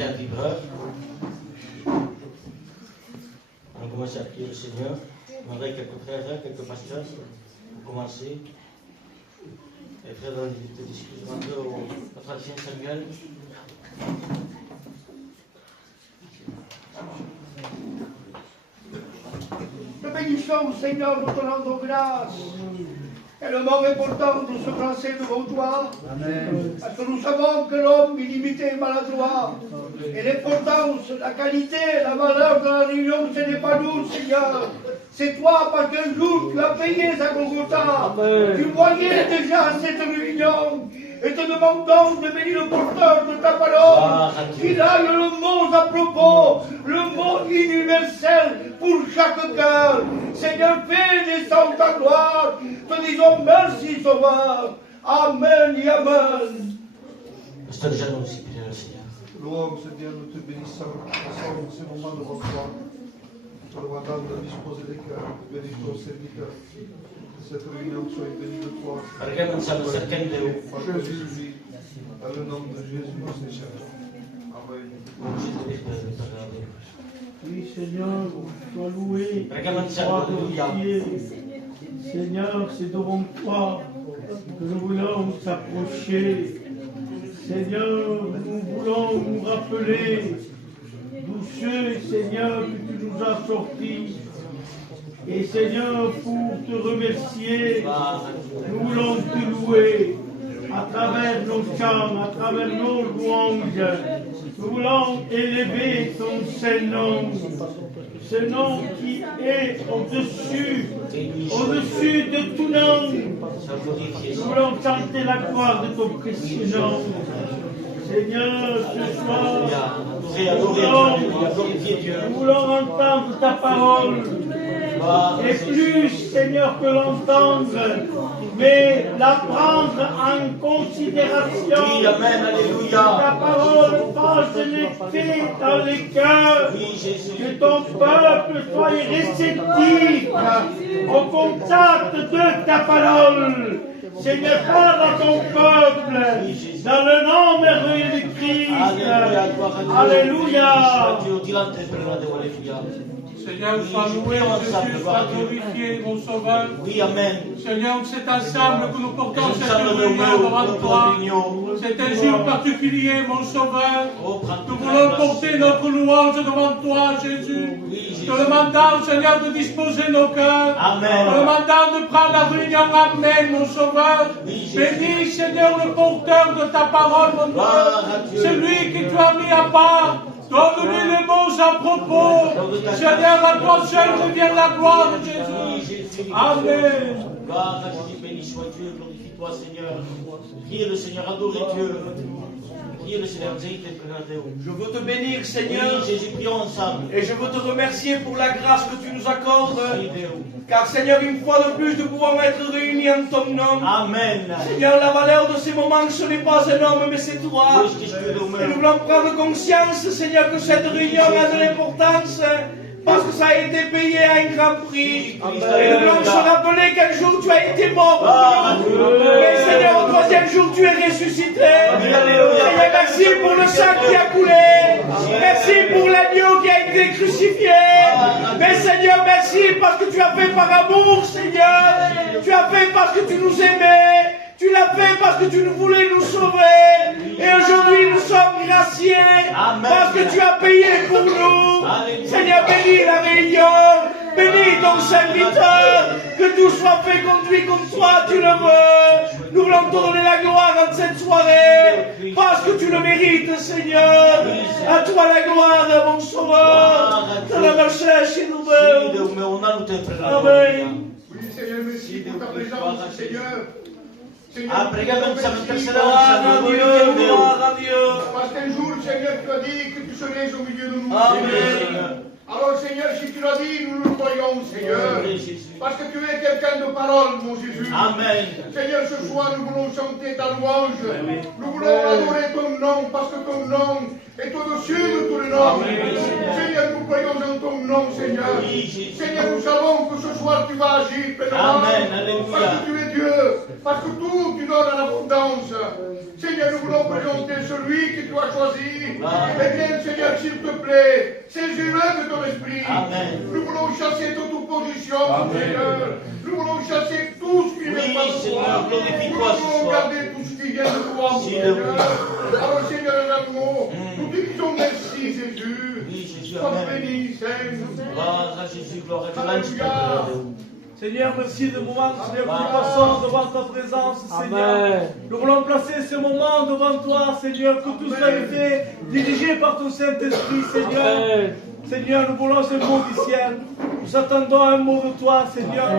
mettez un vibreur. On va commencer à prier le Seigneur. Je demanderai quelques frères, quelques pasteurs pour commencer. Les frères dans les discussions un peu au tradition Samuel. Nous bénissons, Seigneur, nous te rendons grâce. Et le moment est important de se placer devant toi. Amen. Parce que nous savons que l'homme illimité est maladroit. Et l'importance, la qualité, la valeur de la réunion, ce n'est pas nous, Seigneur. C'est toi, parce qu'un jour tu as payé à Golgotha. Tu voyais déjà cette réunion. Et te demandons de bénir le porteur de ta parole, qu'il aille le mot à propos, le mot universel pour chaque cœur. Seigneur, fais descendre ta gloire. Te disons merci, Sauveur. Amen et Amen. Pasteur Jeannot aussi, priez le Seigneur. Louange, Seigneur, nous te bénissons ensemble ce moment devant toi. Te demandant de disposer des cœurs, de bénir ton serviteur. Cette réunion soit bénie de toi. Jésus, dans le nom de Jésus, Seigneur. Amen. Oui, Seigneur, sois loué, sois glorifié. Seigneur, c'est devant toi que nous voulons s'approcher. Seigneur, nous voulons nous rappeler d'où c'est, Seigneur, que tu nous as sortis. Et Seigneur, pour te remercier, nous voulons te louer à travers nos chants, à travers nos louanges. Nous voulons élever ton Saint-Nom, ce nom qui est au-dessus de tout nom. Nous voulons chanter la gloire de ton précieux nom. Seigneur, ce soir, nous voulons entendre ta parole. Et plus, Seigneur, que l'entendre, mais la prendre en considération. Oui, Amen, Alléluia. Ta parole fasse l'effet dans les cœurs. Que ton peuple soit réceptif au contact de ta parole. Seigneur, parle à ton peuple dans le nom merveilleux de Christ. Alléluia. Seigneur, sois loué, Jésus, sois glorifié, mon Sauveur. Oui, Amen. Seigneur, cet ensemble que nous portons cette réunion devant toi, c'est un jour particulier, mon Sauveur. Nous voulons porter notre louange devant toi, Jésus. Te demandant, Seigneur, de disposer nos cœurs. Amen. Te demandant de prendre la réunion. Amen, mon Sauveur. Bénis, Seigneur, le porteur de ta parole, mon Dieu. Celui que tu as mis à part. Donne-lui les mots à propos. Seigneur, à toi seul revient la gloire de Jésus. Amen. Gloire à Jésus, béni soit Dieu, glorifie-toi, Seigneur. Priez le Seigneur, adorez Dieu. Priez le Seigneur, je veux te bénir, Seigneur. Oui, Jésus, prions ensemble. Et je veux te remercier pour la grâce que tu nous accordes. Car, Seigneur, une fois de plus, de pouvoir être réunis en ton nom. Amen. Seigneur, la valeur de ces moments, ce n'est pas un homme, mais c'est toi. Et nous voulons prendre conscience, Seigneur, que cette réunion a de l'importance. Parce que ça a été payé à un grand prix. Et nous voulons se rappeler qu'un jour tu as été mort. Mais Seigneur, au troisième jour tu es ressuscité. Seigneur, merci pour le sang qui a coulé. Merci pour l'agneau qui a été crucifié. Mais Seigneur, merci parce que tu as fait par amour, Seigneur. Tu as fait parce que tu nous aimais. Tu l'as fait parce que tu voulais nous sauver. Et aujourd'hui, nous sommes graciés. Parce que tu as payé pour nous. Seigneur, bénis la réunion. Bénis ton serviteur. Que tout soit fait conduit comme toi, tu le veux. Nous voulons te donner la gloire en cette soirée. Parce que tu le mérites, Seigneur. À toi la gloire, mon sauveur. De la recherche et nous. Amen. Oui, Seigneur, merci pour ta présence, Seigneur. Ah, pregamente siamo Gloire à Dieu. Parce qu'un jour, Seigneur, tu as dit que tu serais au milieu de nous. Amen. Alors, Seigneur, si tu l'as dit, nous le croyons, Seigneur. Parce que tu es quelqu'un de parole, mon Jésus. Amen. Seigneur, ce soir, nous voulons chanter ta louange. Nous voulons adorer ton nom, parce que ton nom est au-dessus de tous les noms. Seigneur, nous croyons en ton nom, Seigneur. Seigneur, nous savons que ce soir, tu vas agir pleinement. Parce que tu es Dieu. Parce que tout, tu donnes en abondance. Seigneur, nous voulons présenter celui que tu as choisi. Eh bien, Seigneur, s'il te plaît, saisis-le de ton esprit. Nous voulons chasser toute opposition, Seigneur. Nous voulons chasser tout ce qui n'est pas de toi. Nous voulons garder tout ce qui vient de toi, mon Seigneur. Alors, Seigneur, l'amour, nous te disons merci, Jésus. Sois béni, Seigneur. Gloire à Jésus, gloire à Dieu. Seigneur, merci de moment, Seigneur, que nous passons devant ta présence, Seigneur. Nous voulons placer ce moment devant toi, Seigneur, que tout soit été dirigé par ton Saint-Esprit, Seigneur. Seigneur, nous voulons un mot du ciel. Nous attendons un mot de toi, Seigneur.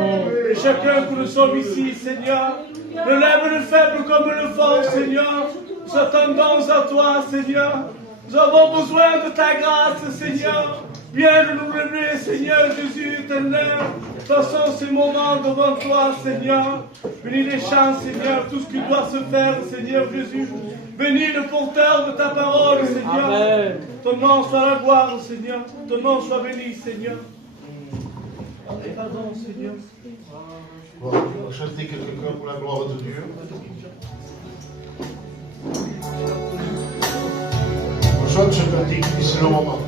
Et chacun que nous sommes ici, Seigneur, le lève le faible comme le fort, Seigneur. Nous attendons à toi, Seigneur. Nous avons besoin de ta grâce, Seigneur. Viens de nous lever, Seigneur Jésus éternel. Passons ces moments devant toi, Seigneur. Bénis les chants, Seigneur, tout ce qui doit se faire, Seigneur Jésus. Bénis le porteur de ta parole, Seigneur. Amen. Ton nom soit la gloire, Seigneur. Ton nom soit béni, Seigneur. Pardon, Seigneur. On va chanter quelques chœurs pour la gloire de Dieu. On chante ce cantique, et c'est le moment.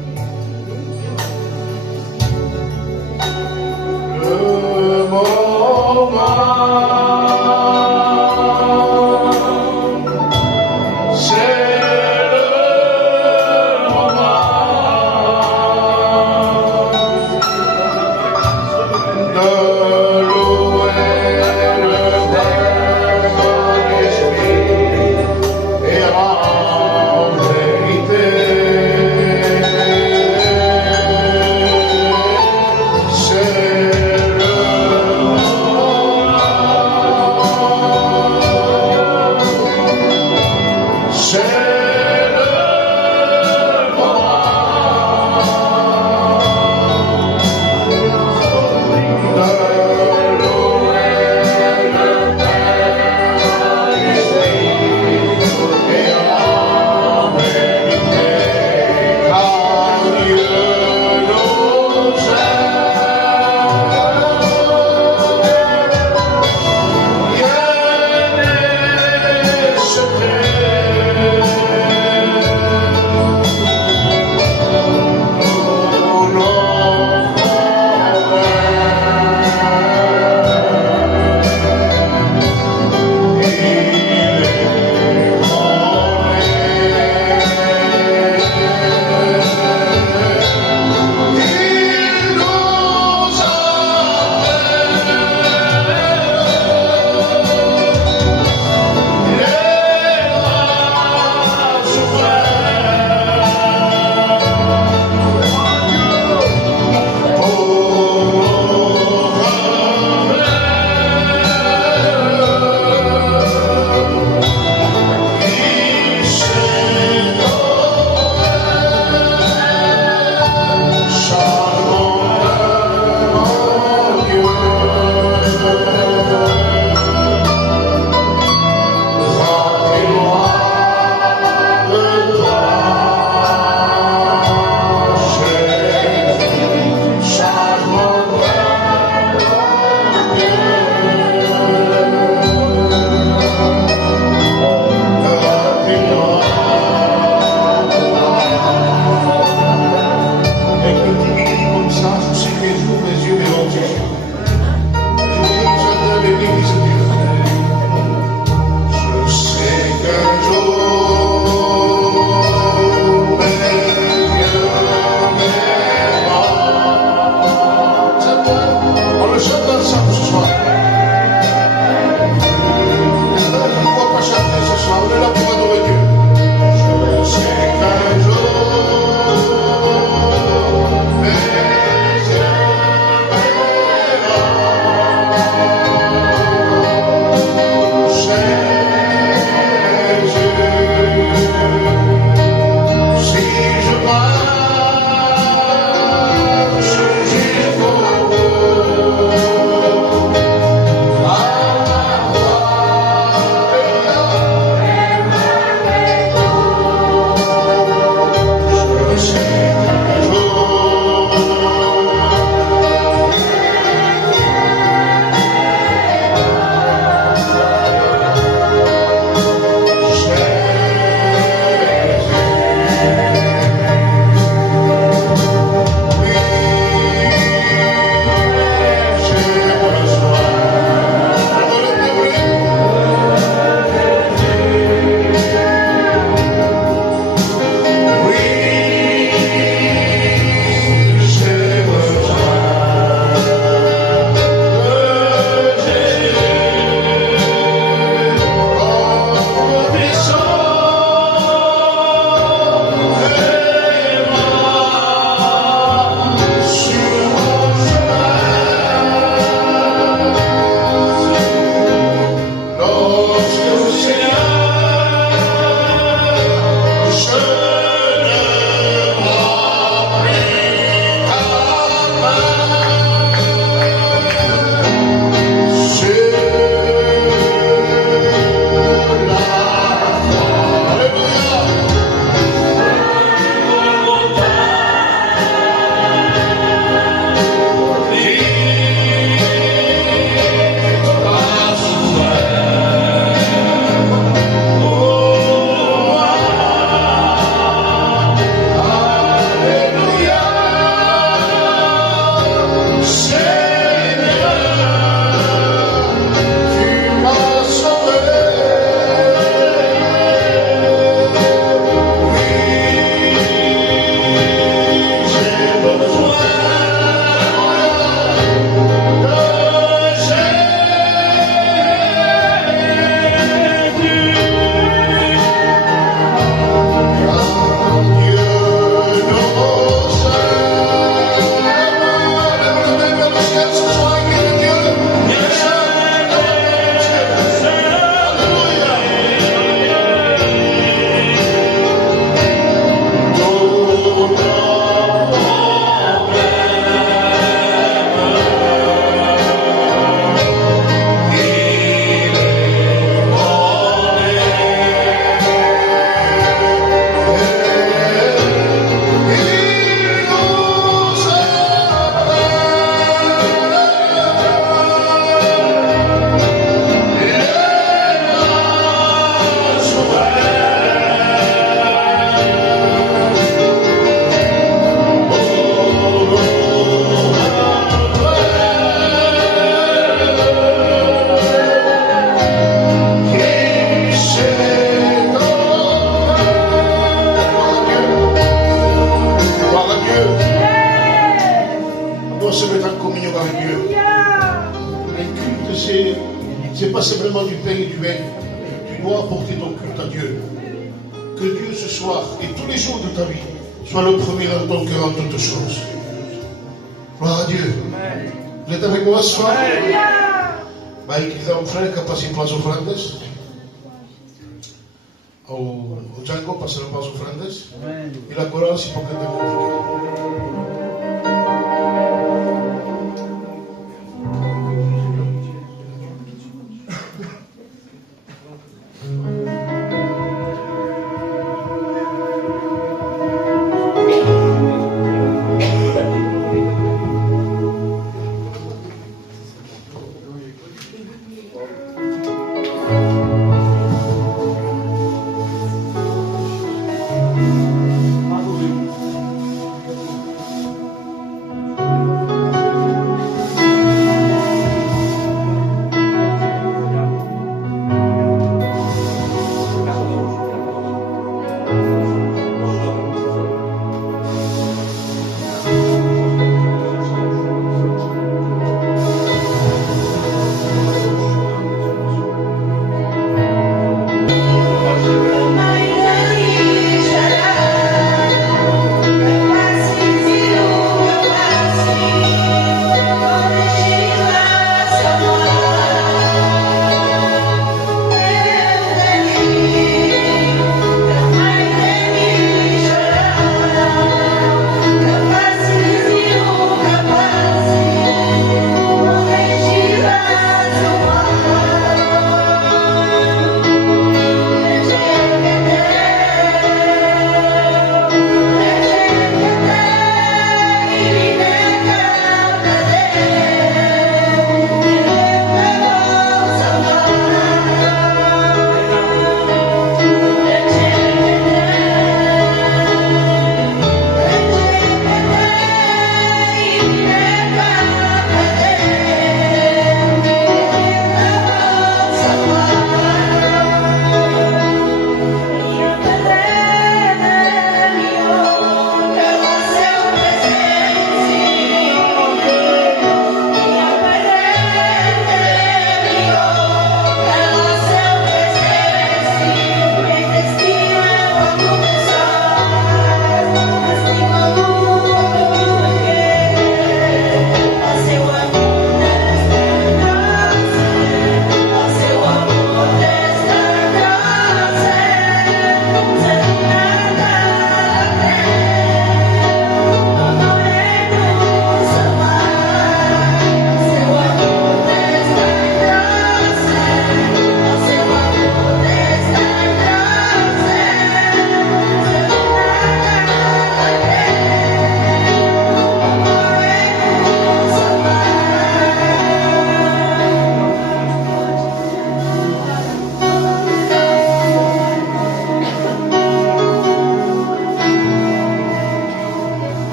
Le moment, c'est le moment de louer le Père en esprit et en vérité. simplement du pain et du vin. Tu dois apporter ton culte à Dieu. Que Dieu ce soir et tous les jours de ta vie soit le premier dans ton cœur en toutes choses. Gloire à Dieu. Vous êtes avec moi ce soir? Vai utilizar un frère qui a passé para as ofrendas. O Django passaram para as ofrendas. E agora se pode cantar.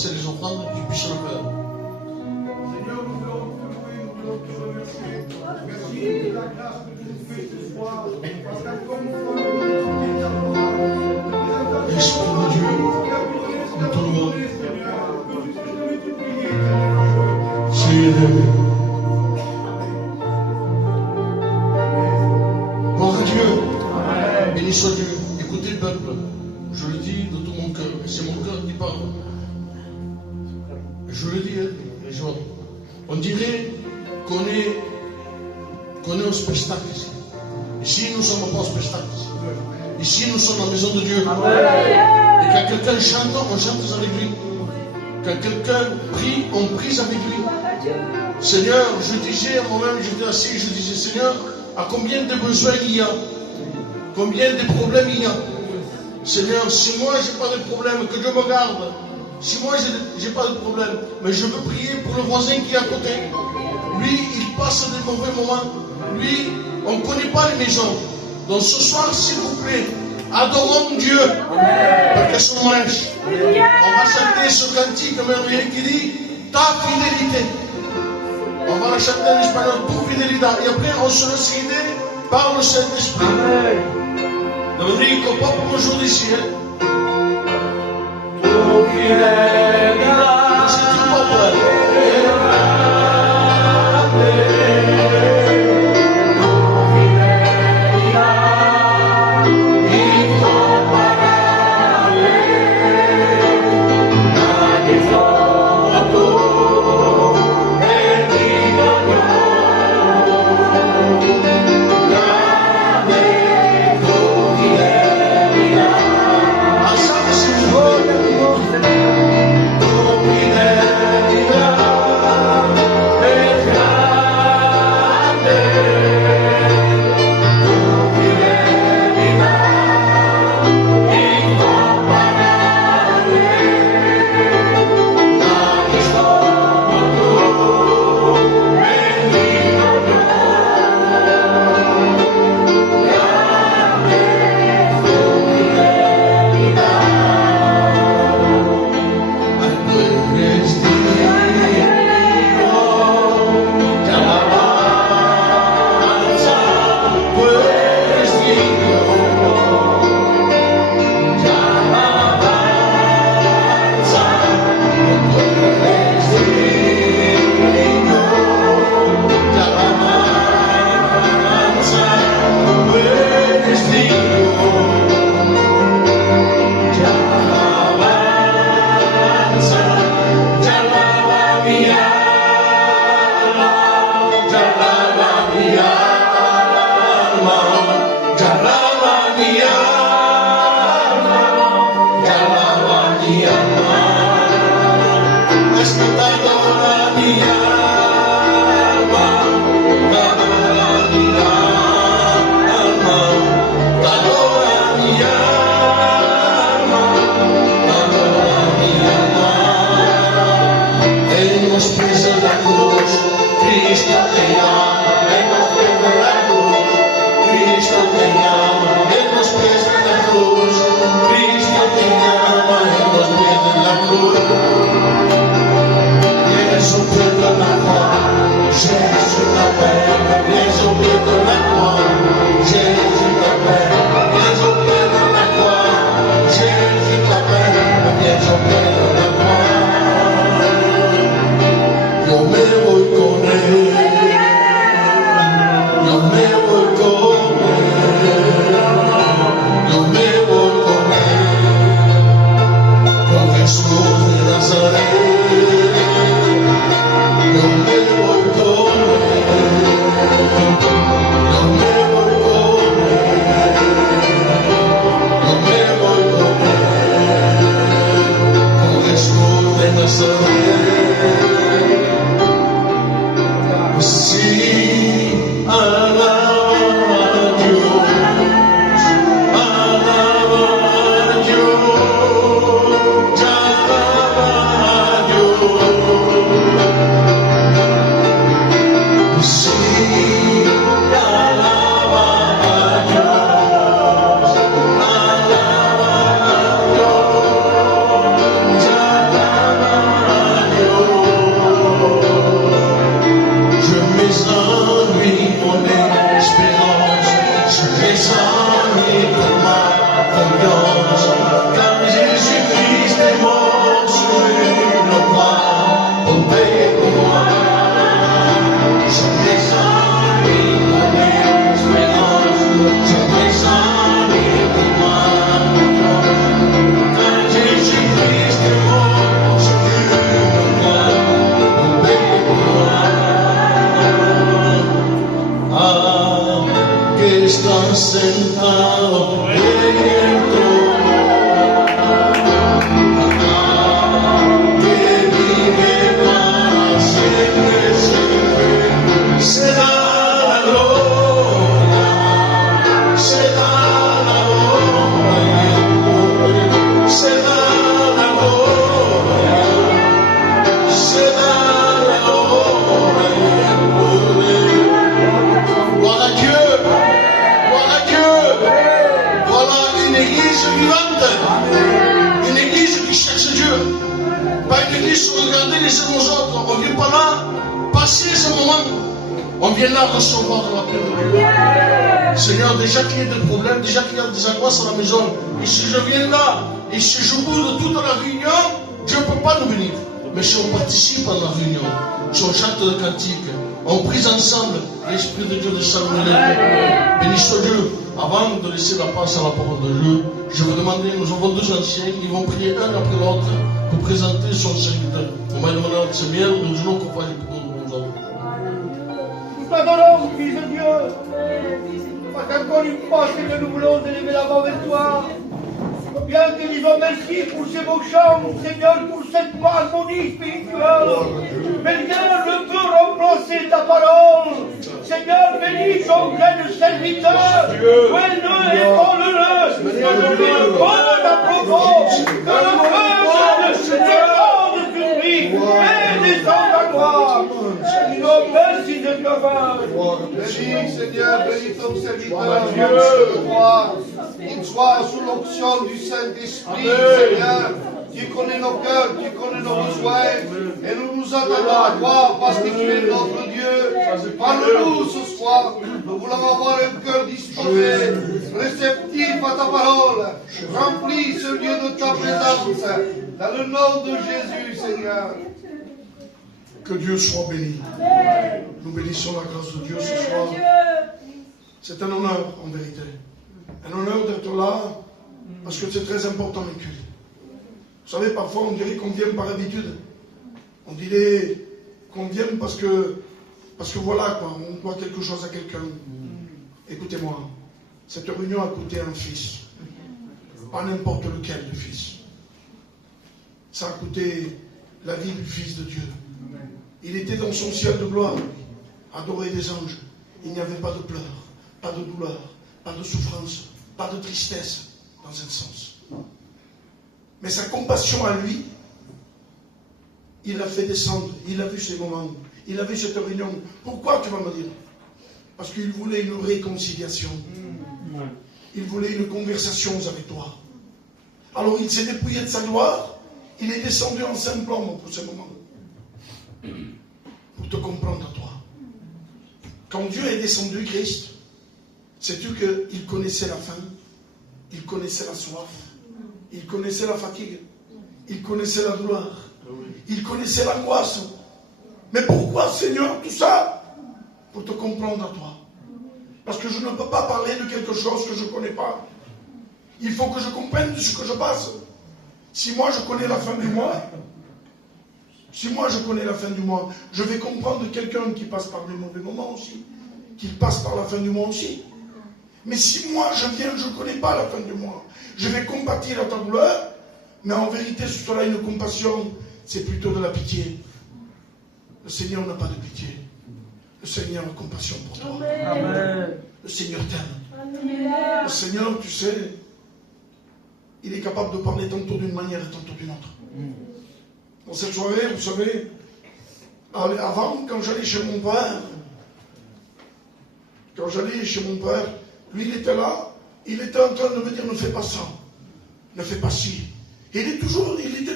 passer les offrandes, tu puisses le faire. Seigneur, nous voulons te louer, nous voulons te remercier. Merci de la grâce que tu nous fais ce soir. Parce qu'encore une fois, nous voulons te dire Esprit de Dieu, nous te louons. Seigneur, gloire à Dieu. Béni soit Dieu. Écoutez, peuple, je le dis de tout mon cœur, et c'est mon cœur qui parle. Je le dis, les gens. On dirait qu'on est au spectacle ici. Ici, nous ne sommes pas au spectacle. Ici, nous sommes dans la maison de Dieu. Et quand quelqu'un chante, on chante avec lui. Quand quelqu'un prie, on prie avec lui. Seigneur, je disais, moi-même, j'étais assis, je disais, Seigneur, à combien de besoins il y a? Combien de problèmes il y a? Seigneur, si moi, je n'ai pas de problème, que Dieu me garde. Si moi, je n'ai pas de problème, mais je veux prier pour le voisin qui est à côté. Lui, il passe des mauvais moments. Lui, on ne connaît pas les maisons. Donc ce soir, s'il vous plaît, adorons Dieu. Parce que son manche. On va chanter ce cantique merveilleux qui dit ta fidélité. On va la chanter en espagnol, tu fidelidad. Et après, on se laisse guider par le Saint-Esprit. Ne me dites que pas pour aujourd'hui ici. Tu fidelidad. C'est tout pas pour elle. Cristo te ama, puisse regarder les uns aux autres. On ne vient pas là passer ce moment. On vient là recevoir la paix de Dieu. Seigneur, déjà qu'il y a des problèmes, déjà qu'il y a des angoisses à la maison, et si je viens là, et si je bouge toute la réunion, Dieu ne peut pas nous bénir. Mais si on participe à la réunion, si on chante le cantique, on prie ensemble, l'Esprit de Dieu descend dans les cœurs. Béni soit Dieu. Avant de laisser la place à la parole de Dieu, je vais demander, nous avons deux anciens, ils vont prier un après l'autre pour présenter son serviteur. On va demander à Seigneur, nous allons accompagner pour nous avons. Nous t'adorons, Fils de Dieu. Parce qu'encore une fois, Seigneur, nous voulons élever la voix vers toi. Bien que nous disons merci pour ces beaux chants, Seigneur, pour cette harmonie spirituelle. Mais rien ne peut remplacer ta parole. Seigneur, bénis ton jeune serviteur. Sois-le et parle-le. Que le Dieu parle à propos. Que le feu se répande sur lui et descende à gloire. Nous merci de ta part. Bénis, Seigneur, bénis ton serviteur, Dieu, toi, qu'il soit sous l'onction du Saint-Esprit, Seigneur. Tu connais nos cœurs, tu connais nos besoins, et nous nous attendons à toi parce que tu es notre Dieu. Parle-nous ce soir, nous voulons avoir un cœur disposé, réceptif à ta parole. Remplis ce lieu de ta présence, dans le nom de Jésus, Seigneur. Que Dieu soit béni. Nous bénissons la grâce de Dieu ce soir. C'est un honneur en vérité. Un honneur d'être là parce que c'est très important le culte. Vous savez, parfois on dirait qu'on vient par habitude. On dirait qu'on vient parce que voilà quoi, on doit quelque chose à quelqu'un. Écoutez-moi, cette réunion a coûté un fils. Pas n'importe lequel de fils. Ça a coûté la vie du Fils de Dieu. Il était dans son ciel de gloire, adoré des anges. Il n'y avait pas de pleurs, pas de douleur, pas de souffrance, pas de tristesse, dans un sens. Mais sa compassion à lui, il l'a fait descendre. Il a vu ces moments. Il a vu cette réunion. Pourquoi, tu vas me dire? Parce qu'il voulait une réconciliation. Il voulait une conversation avec toi. Alors il s'est dépouillé de sa gloire. Il est descendu en simple homme pour ce moment. Pour te comprendre à toi. Quand Dieu est descendu, Christ, sais-tu qu'il connaissait la faim, il connaissait la soif, il connaissait la fatigue, il connaissait la douleur, il connaissait l'angoisse. Mais pourquoi, Seigneur, tout ça? Pour te comprendre à toi. Parce que je ne peux pas parler de quelque chose que je ne connais pas. Il faut que je comprenne ce que je passe. Si moi je connais la fin du mois, je vais comprendre quelqu'un qui passe par des mauvais moments aussi, qui passe par la fin du mois aussi. Mais si moi je viens, je ne connais pas la fin du mois, je vais compatir à ta douleur, mais en vérité ce sera une compassion, c'est plutôt de la pitié. Le Seigneur n'a pas de pitié. Le Seigneur a compassion pour toi. Amen. Le Seigneur t'aime. Le Seigneur, tu sais, il est capable de parler tantôt d'une manière et tantôt d'une autre. Dans cette soirée, vous savez, avant, quand j'allais chez mon père, lui il était là, il était en train de me dire ne fais pas ça, ne fais pas ci. Et il était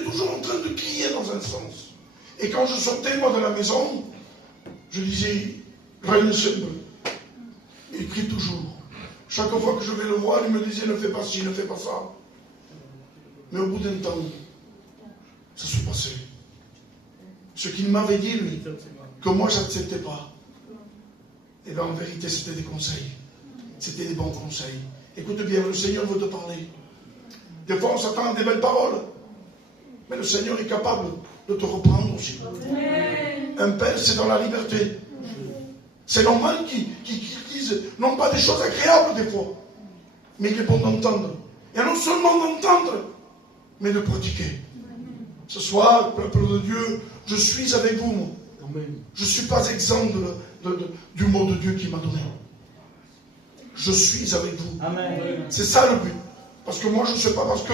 toujours en train de crier dans un sens. Et quand je sortais moi de la maison, je disais, Reine Seigneur, il crie toujours. Chaque fois que je vais le voir, il me disait ne fais pas ci, ne fais pas ça. Mais au bout d'un temps, ça se passait. Ce qu'il m'avait dit, lui, que moi je n'acceptais pas, et bien en vérité c'était des conseils. C'était des bons conseils. Écoute bien, le Seigneur veut te parler. Des fois on s'attend à des belles paroles, mais le Seigneur est capable de te reprendre aussi. Un père, c'est dans la liberté. C'est normal qu'ils disent, non pas des choses agréables des fois, mais il est bon d'entendre. Et non seulement d'entendre, mais de pratiquer. Ce soir, peuple de Dieu, je suis avec vous, moi. Je ne suis pas exempt du mot de Dieu qui m'a donné. Je suis avec vous. C'est ça le but. Parce que moi, je ne sais pas parce que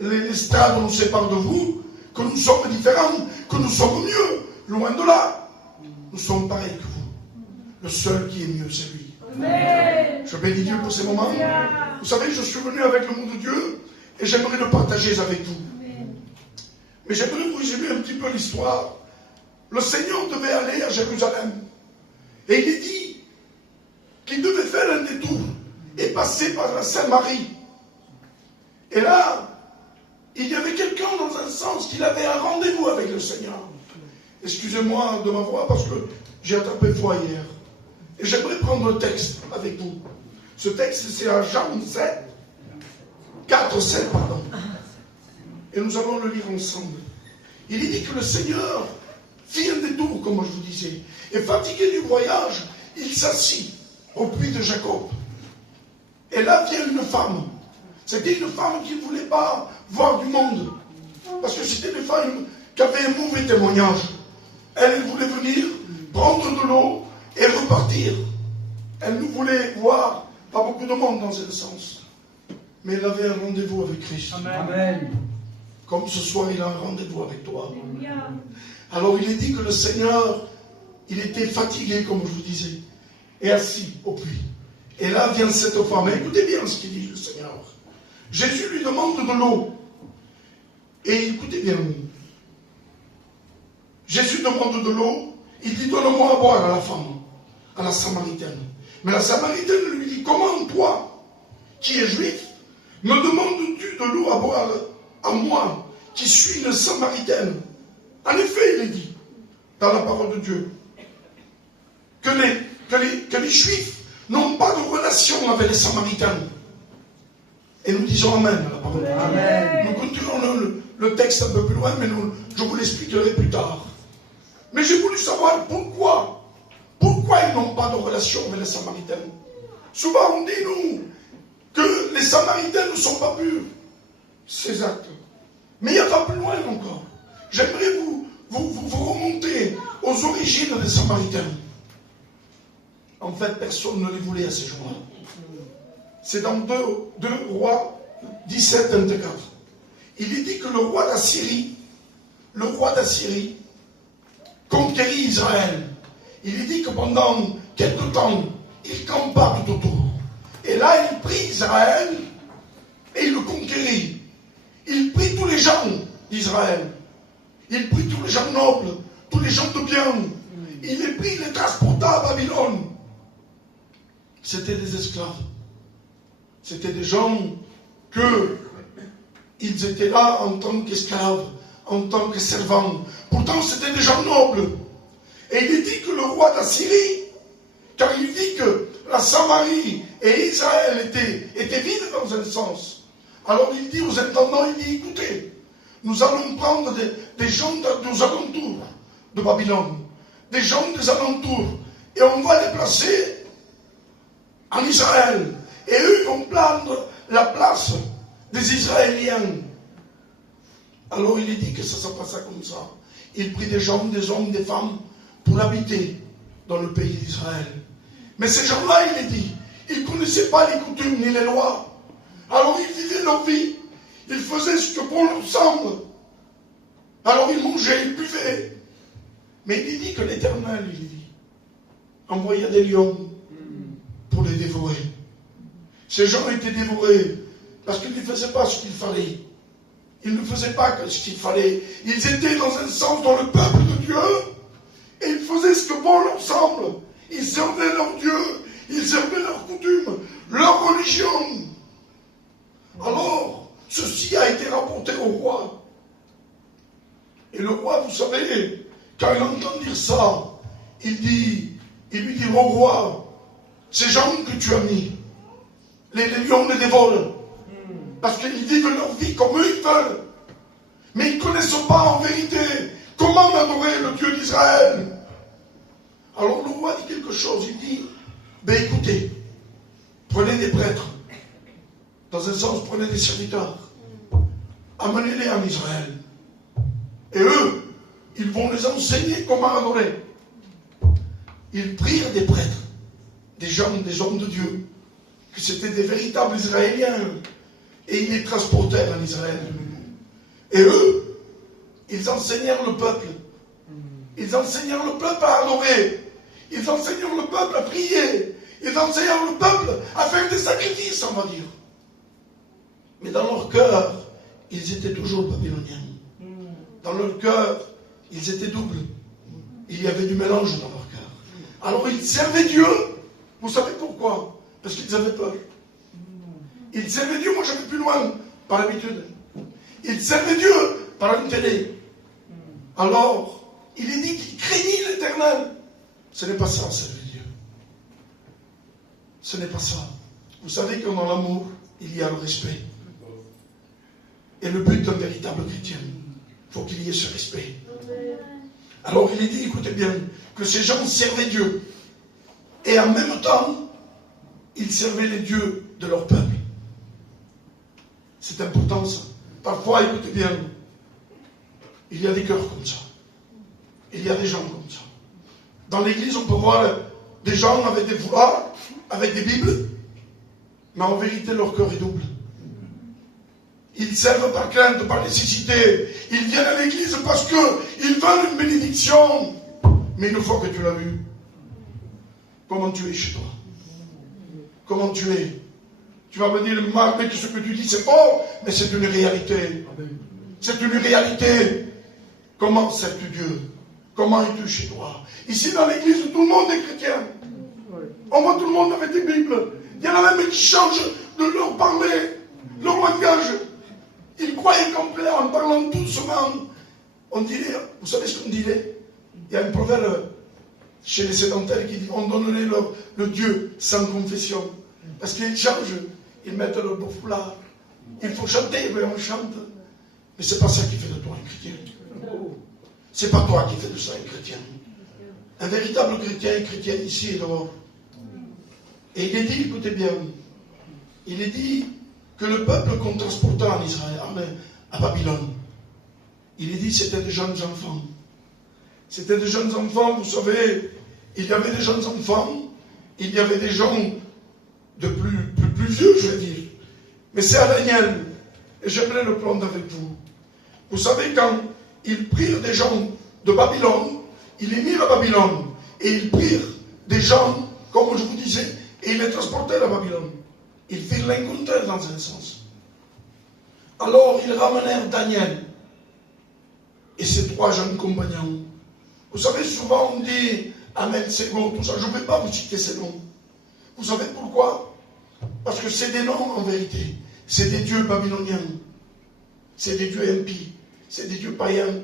les stades nous séparent de vous, que nous sommes différents, que nous sommes mieux. Loin de là. Nous sommes pareils que vous. Le seul qui est mieux, c'est lui. Amen. Je bénis Dieu pour ces moments. Vous savez, je suis venu avec le mot de Dieu et j'aimerais le partager avec vous. Mais j'aimerais vous résumer un petit peu l'histoire. Le Seigneur devait aller à Jérusalem. Et il est dit qu'il devait faire un détour et passer par la Sainte-Marie. Et là, il y avait quelqu'un dans un sens qu'il avait un rendez-vous avec le Seigneur. Excusez-moi de ma voix parce que j'ai attrapé froid hier. Et j'aimerais prendre le texte avec vous. Ce texte, c'est à Jean 7, 4, 7, pardon. Et nous allons le lire ensemble. Il est dit que le Seigneur fit un détour, comme je vous disais. Et fatigué du voyage, il s'assit au puits de Jacob. Et là vient une femme. C'était une femme qui ne voulait pas voir du monde. Parce que c'était une femme qui avait un mauvais témoignage. Elle voulait venir, prendre de l'eau et repartir. Elle ne voulait voir pas beaucoup de monde dans ce sens. Mais elle avait un rendez-vous avec Christ. Amen. Comme ce soir, il a un rendez-vous avec toi. Alors il est dit que le Seigneur, il était fatigué, comme je vous disais, et assis au puits. Et là vient cette femme. Écoutez bien ce qu'il dit, le Seigneur. Jésus lui demande de l'eau. Et écoutez bien. Jésus demande de l'eau. Il dit, donne-moi à boire à la femme, à la Samaritaine. Mais la Samaritaine lui dit, comment toi, qui es juif, me demandes-tu de l'eau à boire à moi, qui suis une Samaritaine? En effet, il est dit, dans la parole de Dieu, que les Juifs n'ont pas de relation avec les Samaritains. Et nous disons Amen à la parole de Dieu. Amen. Nous continuerons le texte un peu plus loin, mais je vous l'expliquerai plus tard. Mais j'ai voulu savoir pourquoi ils n'ont pas de relation avec les Samaritains. Souvent on dit, nous, que les Samaritains ne sont pas purs. C'est exact. Mais il y a pas plus loin encore. J'aimerais vous remonter aux origines des Samaritains. En fait, personne ne les voulait à ces jours-là. C'est dans 2 Rois 17, 24. Il est dit que le roi d'Assyrie, conquérit Israël. Il est dit que pendant quelque temps, il campa tout autour. Et là, il prit Israël et il le conquérit. Il prit tous les gens d'Israël. Il prit tous les gens nobles, tous les gens de bien. Il les prit, les transporta à Babylone. C'était des esclaves. C'était des gens ils étaient là en tant qu'esclaves, en tant que servants. Pourtant, c'était des gens nobles. Et il est dit que le roi d'Assyrie, car il dit que la Samarie et Israël étaient vides dans un sens. Alors il dit aux intendants, il dit, écoutez, nous allons prendre des gens des alentours de Babylone, des gens des alentours, et on va les placer en Israël. Et eux vont prendre la place des Israéliens. Alors il est dit que ça se passa comme ça. Il prit des gens, des hommes, des femmes pour habiter dans le pays d'Israël. Mais ces gens-là, il est dit, ils ne connaissaient pas les coutumes ni les lois. Alors ils vivaient leur vie. Ils faisaient ce que bon leur semble. Alors ils mangeaient, ils buvaient. Mais il dit que l'Éternel, il dit, envoya des lions pour les dévorer. Ces gens étaient dévorés parce qu'ils ne faisaient pas ce qu'il fallait. Ils ne faisaient pas ce qu'il fallait. Ils étaient dans un sens dans le peuple de Dieu et ils faisaient ce que bon leur semble. Ils servaient leur Dieu, ils servaient leurs coutumes, leur religion. Alors, ceci a été rapporté au roi. Et le roi, vous savez, quand il entend dire ça, il lui dit, au roi, ces gens que tu as mis, les lions les dévorent. Parce qu'ils vivent leur vie comme eux ils veulent. Mais ils ne connaissent pas en vérité comment adorer le Dieu d'Israël. Alors le roi dit quelque chose, il dit, ben écoutez, prenez des prêtres, dans un sens prenez des serviteurs, amenez-les en Israël. Et eux, ils vont les enseigner comment adorer. Ils prirent des prêtres, des gens, des hommes de Dieu, que c'était des véritables Israéliens, et ils les transportèrent en Israël. Et eux, ils enseignèrent le peuple. Ils enseignèrent le peuple à adorer. Ils enseignèrent le peuple à prier. Ils enseignèrent le peuple à faire des sacrifices, on va dire. Mais dans leur cœur, ils étaient toujours babyloniens. dans leur cœur, ils étaient doubles. Il y avait du mélange dans leur cœur. Alors ils servaient Dieu. Vous savez pourquoi? Parce qu'ils avaient peur. Ils servaient Dieu, moi j'avais plus loin, par habitude. Ils servaient Dieu par une télé. Alors, il est dit qu'ils craignaient l'Éternel. Ce n'est pas ça, servir Dieu. Ce n'est pas ça. Vous savez que dans l'amour, il y a le respect. Et le but d'un véritable chrétien, il faut qu'il y ait ce respect. Alors il est dit, écoutez bien, que ces gens servaient Dieu. Et en même temps, ils servaient les dieux de leur peuple. C'est important ça. Parfois, écoutez bien, il y a des cœurs comme ça. Il y a des gens comme ça. Dans l'église, on peut voir des gens avec des foulards, avec des bibles, mais en vérité, leur cœur est double. Ils servent par crainte, par nécessité. Ils viennent à l'église parce qu'ils veulent une bénédiction. Mais une fois que tu l'as vu, comment tu es chez toi? Comment tu es? Tu vas me dire, Marc, mais ce que tu dis, c'est faux, mais c'est une réalité. C'est une réalité. Comment sais-tu Dieu? Comment es-tu chez toi? Ici, dans l'église, tout le monde est chrétien. On voit tout le monde avec des Bibles. Il y en a même qui changent de leur parler, leur langage. Ils croyaient qu'en parlant doucement, on dirait, vous savez ce qu'on dirait? Il y a un proverbe chez les sédentaires qui dit, on donnerait le Dieu sans confession. Parce qu'ils changent, ils mettent leur beau foulard. Il faut chanter, oui, on chante. Mais c'est pas ça qui fait de toi un chrétien. C'est pas toi qui fais de ça un chrétien. Un véritable chrétien est chrétien ici et dehors. Et il est dit, écoutez bien, il est dit que le peuple qu'on transporta en Israël, à Babylone, il est dit c'était des jeunes enfants. C'était des jeunes enfants, vous savez, il y avait des jeunes enfants, il y avait des gens de plus vieux, je vais dire. Mais c'est à Daniel, et j'aimerais le prendre avec vous. Vous savez, quand ils prirent des gens de Babylone, ils les mirent à Babylone, et ils prirent des gens, comme je vous disais, et ils les transportèrent à Babylone. Ils firent l'incontraire dans un sens. Alors ils ramenèrent Daniel et ses 3 jeunes compagnons. Vous savez, souvent on dit Amen, Ségo, tout ça. Je ne vais pas vous citer ces noms. Vous savez pourquoi? Parce que c'est des noms en vérité. C'est des dieux babyloniens. C'est des dieux impies. C'est des dieux païens.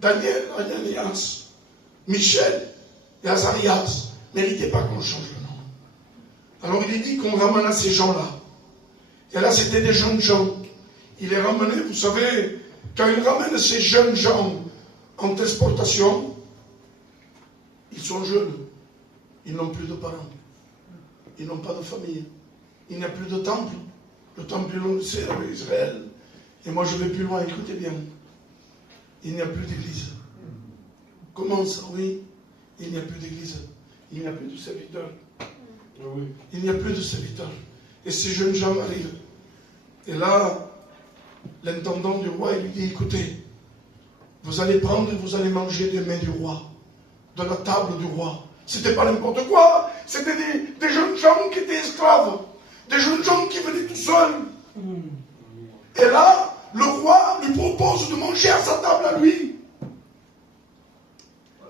Daniel, Ananias, Michel et Azarias ne méritaient pas qu'on change le nom. Alors il est dit qu'on ramena ces gens-là. Et là, c'était des jeunes gens. Il les ramenait, vous savez, quand il ramène ces jeunes gens en transportation, ils sont jeunes. Ils n'ont plus de parents. Ils n'ont pas de famille. Il n'y a plus de temple. Le temple, c'est avec Israël. Et moi, je vais plus loin. Écoutez bien. Il n'y a plus d'église. Comment ça? Oui. Il n'y a plus d'église. Il n'y a plus de serviteurs. Il n'y a plus de serviteurs. Et ces jeunes gens arrivent. Et là, l'intendant du roi, il lui dit, écoutez, vous allez prendre et vous allez manger des mains du roi, de la table du roi. C'était pas n'importe quoi. C'était des jeunes gens qui étaient esclaves. Des jeunes gens qui venaient tout seuls. Et là, le roi lui propose de manger à sa table à lui.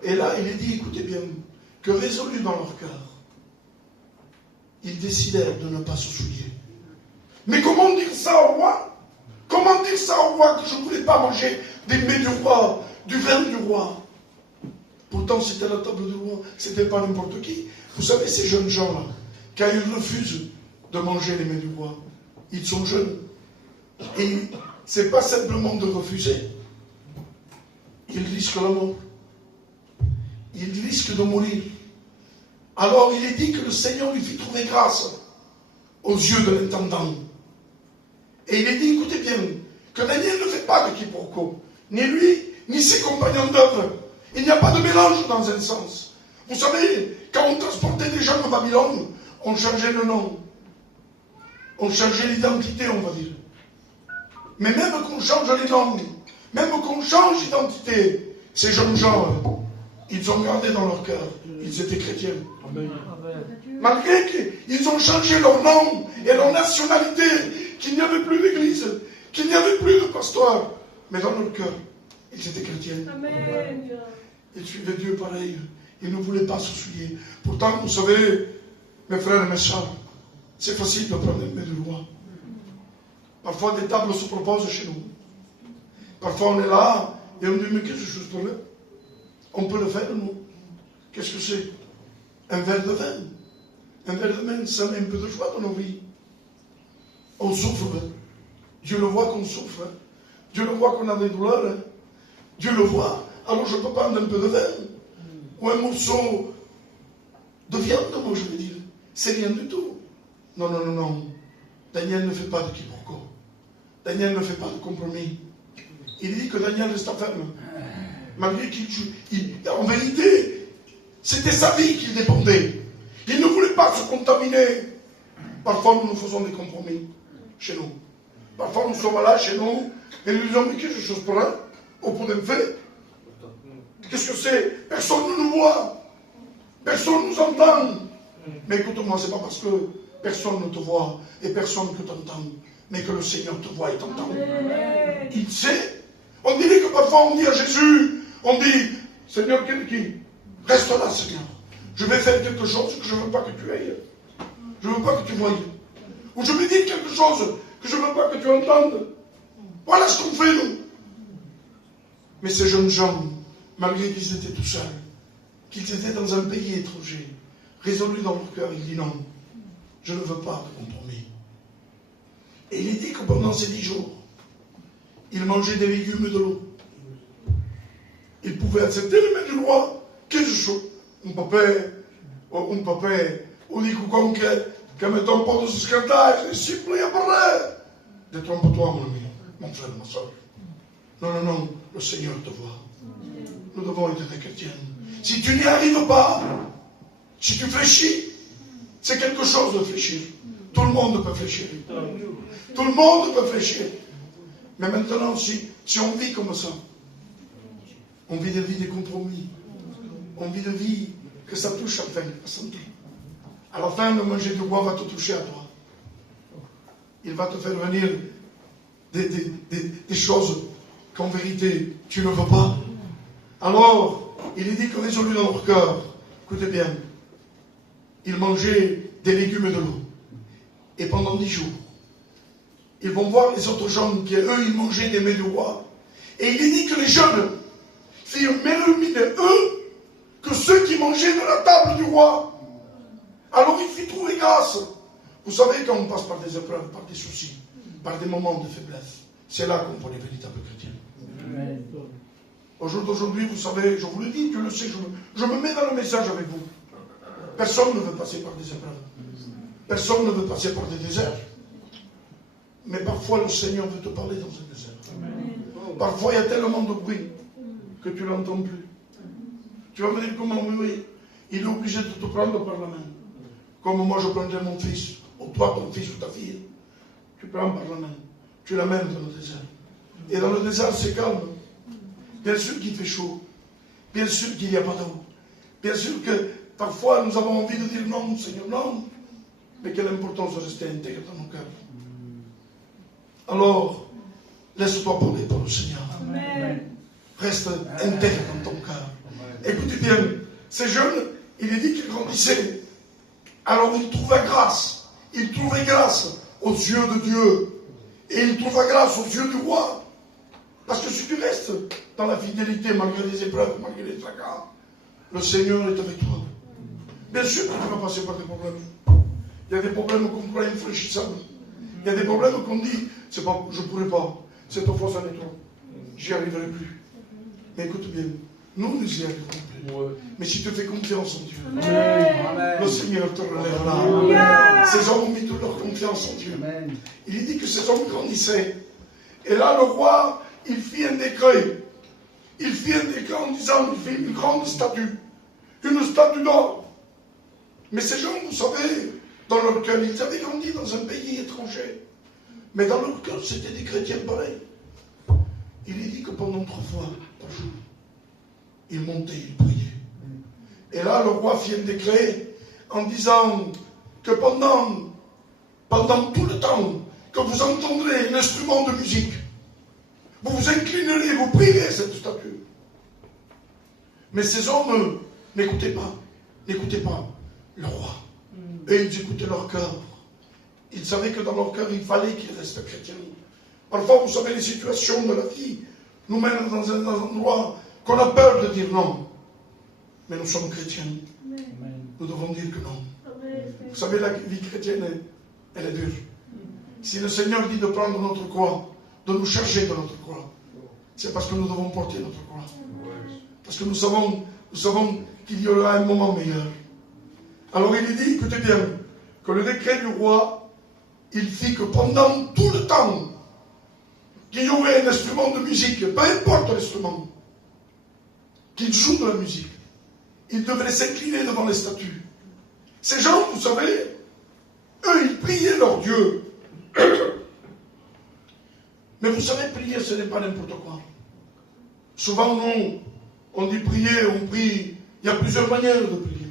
Et là, il est dit, écoutez bien, que résolus dans leur cœur, ils décidèrent de ne pas se souiller. Mais comment dire ça au roi? Comment dire ça au roi que je ne voulais pas manger des mets du roi, du vin du roi? Pourtant, c'était la table du roi, c'était pas n'importe qui. Vous savez, ces jeunes gens-là, quand ils refusent de manger les mets du roi, ils sont jeunes. Et c'est pas simplement de refuser. Ils risquent la mort. Ils risquent de mourir. Alors il est dit que le Seigneur lui fit trouver grâce aux yeux de l'intendant. Et il est dit, écoutez bien, que Daniel ne fait pas de quiproquo, ni lui, ni ses compagnons d'œuvre. Il n'y a pas de mélange dans un sens. Vous savez, quand on transportait des gens à Babylone, on changeait le nom. On changeait l'identité, on va dire. Mais même qu'on change les noms, même qu'on change l'identité, ces jeunes gens, ils ont gardé dans leur cœur, ils étaient chrétiens. Amen. Malgré qu'ils ont changé leur nom et leur nationalité, qu'il n'y avait plus d'église, qu'il n'y avait plus de pasteur, mais dans leur cœur, ils étaient chrétiens. Amen. Ils suivaient Dieu pareil. Ils ne voulaient pas se souiller. Pourtant, vous savez, mes frères et mes sœurs, c'est facile de prendre une main du roi. Parfois, des tables se proposent chez nous. Parfois, on est là et on dit, mais qu'est-ce que je peux faire? On peut le faire, nous. Qu'est-ce que c'est? Un verre de vin. Un verre de vin, ça met un peu de joie dans nos vies. On souffre. Dieu le voit qu'on souffre. Dieu le voit qu'on a des douleurs. Dieu le voit. Alors je peux prendre un peu de vin. Ou un morceau de viande, moi je veux dire. C'est rien du tout. Non, non, non, non. Daniel ne fait pas de quiproquo. Daniel ne fait pas de compromis. Il dit que Daniel reste ferme. Malgré en vérité, c'était sa vie qu'il dépendait. Il ne voulait pas se contaminer. Parfois, nous faisons des compromis chez nous. Parfois, nous sommes là chez nous et nous disons, mais quelque chose pour un, au bout d'un fait. Qu'est-ce que c'est? Personne ne nous voit. Personne ne nous entend. Mais écoute-moi, c'est pas parce que personne ne te voit et personne ne t'entend, mais que le Seigneur te voit et t'entend. Il sait. On dirait que parfois on dit à Jésus, on dit, Seigneur, qui reste là, Seigneur. Je vais faire quelque chose que je ne veux pas que tu ailles. Je ne veux pas que tu voyes. Ou je vais dire quelque chose que je ne veux pas que tu entendes. Voilà ce qu'on fait, nous. Mais ces jeunes gens, malgré qu'ils étaient tout seuls, qu'ils étaient dans un pays étranger, résolus dans leur cœur, ils disent non, je ne veux pas de compromis. Et il est dit que pendant ces 10 jours, ils mangeaient des légumes et de l'eau. Ils pouvaient accepter le main du roi. Qu'est-ce que un papel, ou dit que mettons pas de ce scandale, si plus après. Détrompe-toi, mon ami, mon frère, ma soeur. Non, non, non, le Seigneur te voit. Nous devons être des chrétiens. Si tu n'y arrives pas, si tu fléchis, c'est quelque chose de fléchir. Tout le monde peut fléchir. Tout le monde peut fléchir. Mais maintenant, si on vit comme ça, on vit des vies de compromis. On vit des vies que ça touche à la fin, la santé. À la fin, le manger du roi va te toucher à toi. Il va te faire venir des choses qu'en vérité, tu ne veux pas. Alors, il est dit que résolu dans leur cœur, écoutez bien, ils mangeaient des légumes et de l'eau. Et pendant 10 jours, ils vont voir les autres gens qui, eux, ils mangeaient des mets du roi. Et il est dit que les jeunes firent mieux eux que ceux qui mangeaient de la table du roi. Alors il fit trouver grâce. Vous savez, quand on passe par des épreuves, par des soucis, par des moments de faiblesse, c'est là qu'on voit les véritables chrétiens. Au jour d'aujourd'hui, vous savez, je vous le dis, Dieu le sait, je me mets dans le message avec vous. Personne ne veut passer par des épreuves. Personne ne veut passer par des déserts. Mais parfois, le Seigneur veut te parler dans un désert. Parfois, il y a tellement de bruit que tu ne l'entends plus. Tu vas me dire comment, oui, il est obligé de te prendre par la main. Comme moi, je prendrais mon fils, ou toi, ton fils ou ta fille. Tu prends par la main. Tu l'amènes dans le désert. Et dans le désert, c'est calme. Bien sûr qu'il fait chaud. Bien sûr qu'il n'y a pas d'eau. Bien sûr que parfois, nous avons envie de dire non, Seigneur, non. Mais quelle importance de rester intègre dans nos cœurs. Alors, laisse-toi parler par le Seigneur. Amen. Reste intègre dans ton cœur. Écoutez bien, ces jeunes, il est dit qu'ils grandissaient. Alors ils trouvaient grâce. Ils trouvaient grâce aux yeux de Dieu. Et ils trouvaient grâce aux yeux du roi. Parce que si tu restes dans la fidélité, malgré les épreuves, malgré les tracas, le Seigneur est avec toi. Bien sûr que tu vas passer par des problèmes. Il y a des problèmes qu'on croit infléchissables. Il y a des problèmes qu'on dit, c'est pas, je ne pourrai pas. Cette fois, ça n'est trop. J'y arriverai plus. Mais écoute bien, nous y arriverons plus. Mais si tu fais confiance en Dieu, le Seigneur te relèvera. Ces hommes ont mis toute leur confiance en Dieu. Il est dit que ces hommes grandissaient. Et là, le roi, il fit un décret. Il fit un décret en disant, il fit une grande statue. Une statue d'or. Mais ces gens, vous savez, dans leur cœur, ils avaient grandi dans un pays étranger. Mais dans leur cœur, c'était des chrétiens pareils. Il est dit que pendant 3 fois par jour, ils montaient, ils priaient. Et là, le roi fit un décret en disant que pendant tout le temps que vous entendrez un instrument de musique, vous vous inclinerez, vous prierez cette statue. Mais ces hommes n'écoutaient pas le roi. Et ils écoutaient leur cœur. Ils savaient que dans leur cœur, il fallait qu'ils restent chrétiens. Parfois, vous savez, les situations de la vie nous mènent dans un endroit qu'on a peur de dire non. Mais nous sommes chrétiens. Nous devons dire que non. Vous savez, la vie chrétienne, elle est dure. Si le Seigneur dit de prendre notre croix, de nous charger de notre croix, c'est parce que nous devons porter notre croix. Parce que nous savons qu'il y aura un moment meilleur. Alors il est dit, écoutez bien, que le décret du roi, il fit que pendant tout le temps qu'il y aurait un instrument de musique, peu importe l'instrument, qu'il joue de la musique, il devrait s'incliner devant les statues. Ces gens, vous savez, eux, ils priaient leur Dieu. Mais vous savez, prier, ce n'est pas n'importe quoi. Souvent, nous, on dit prier, on prie. Il y a plusieurs manières de prier.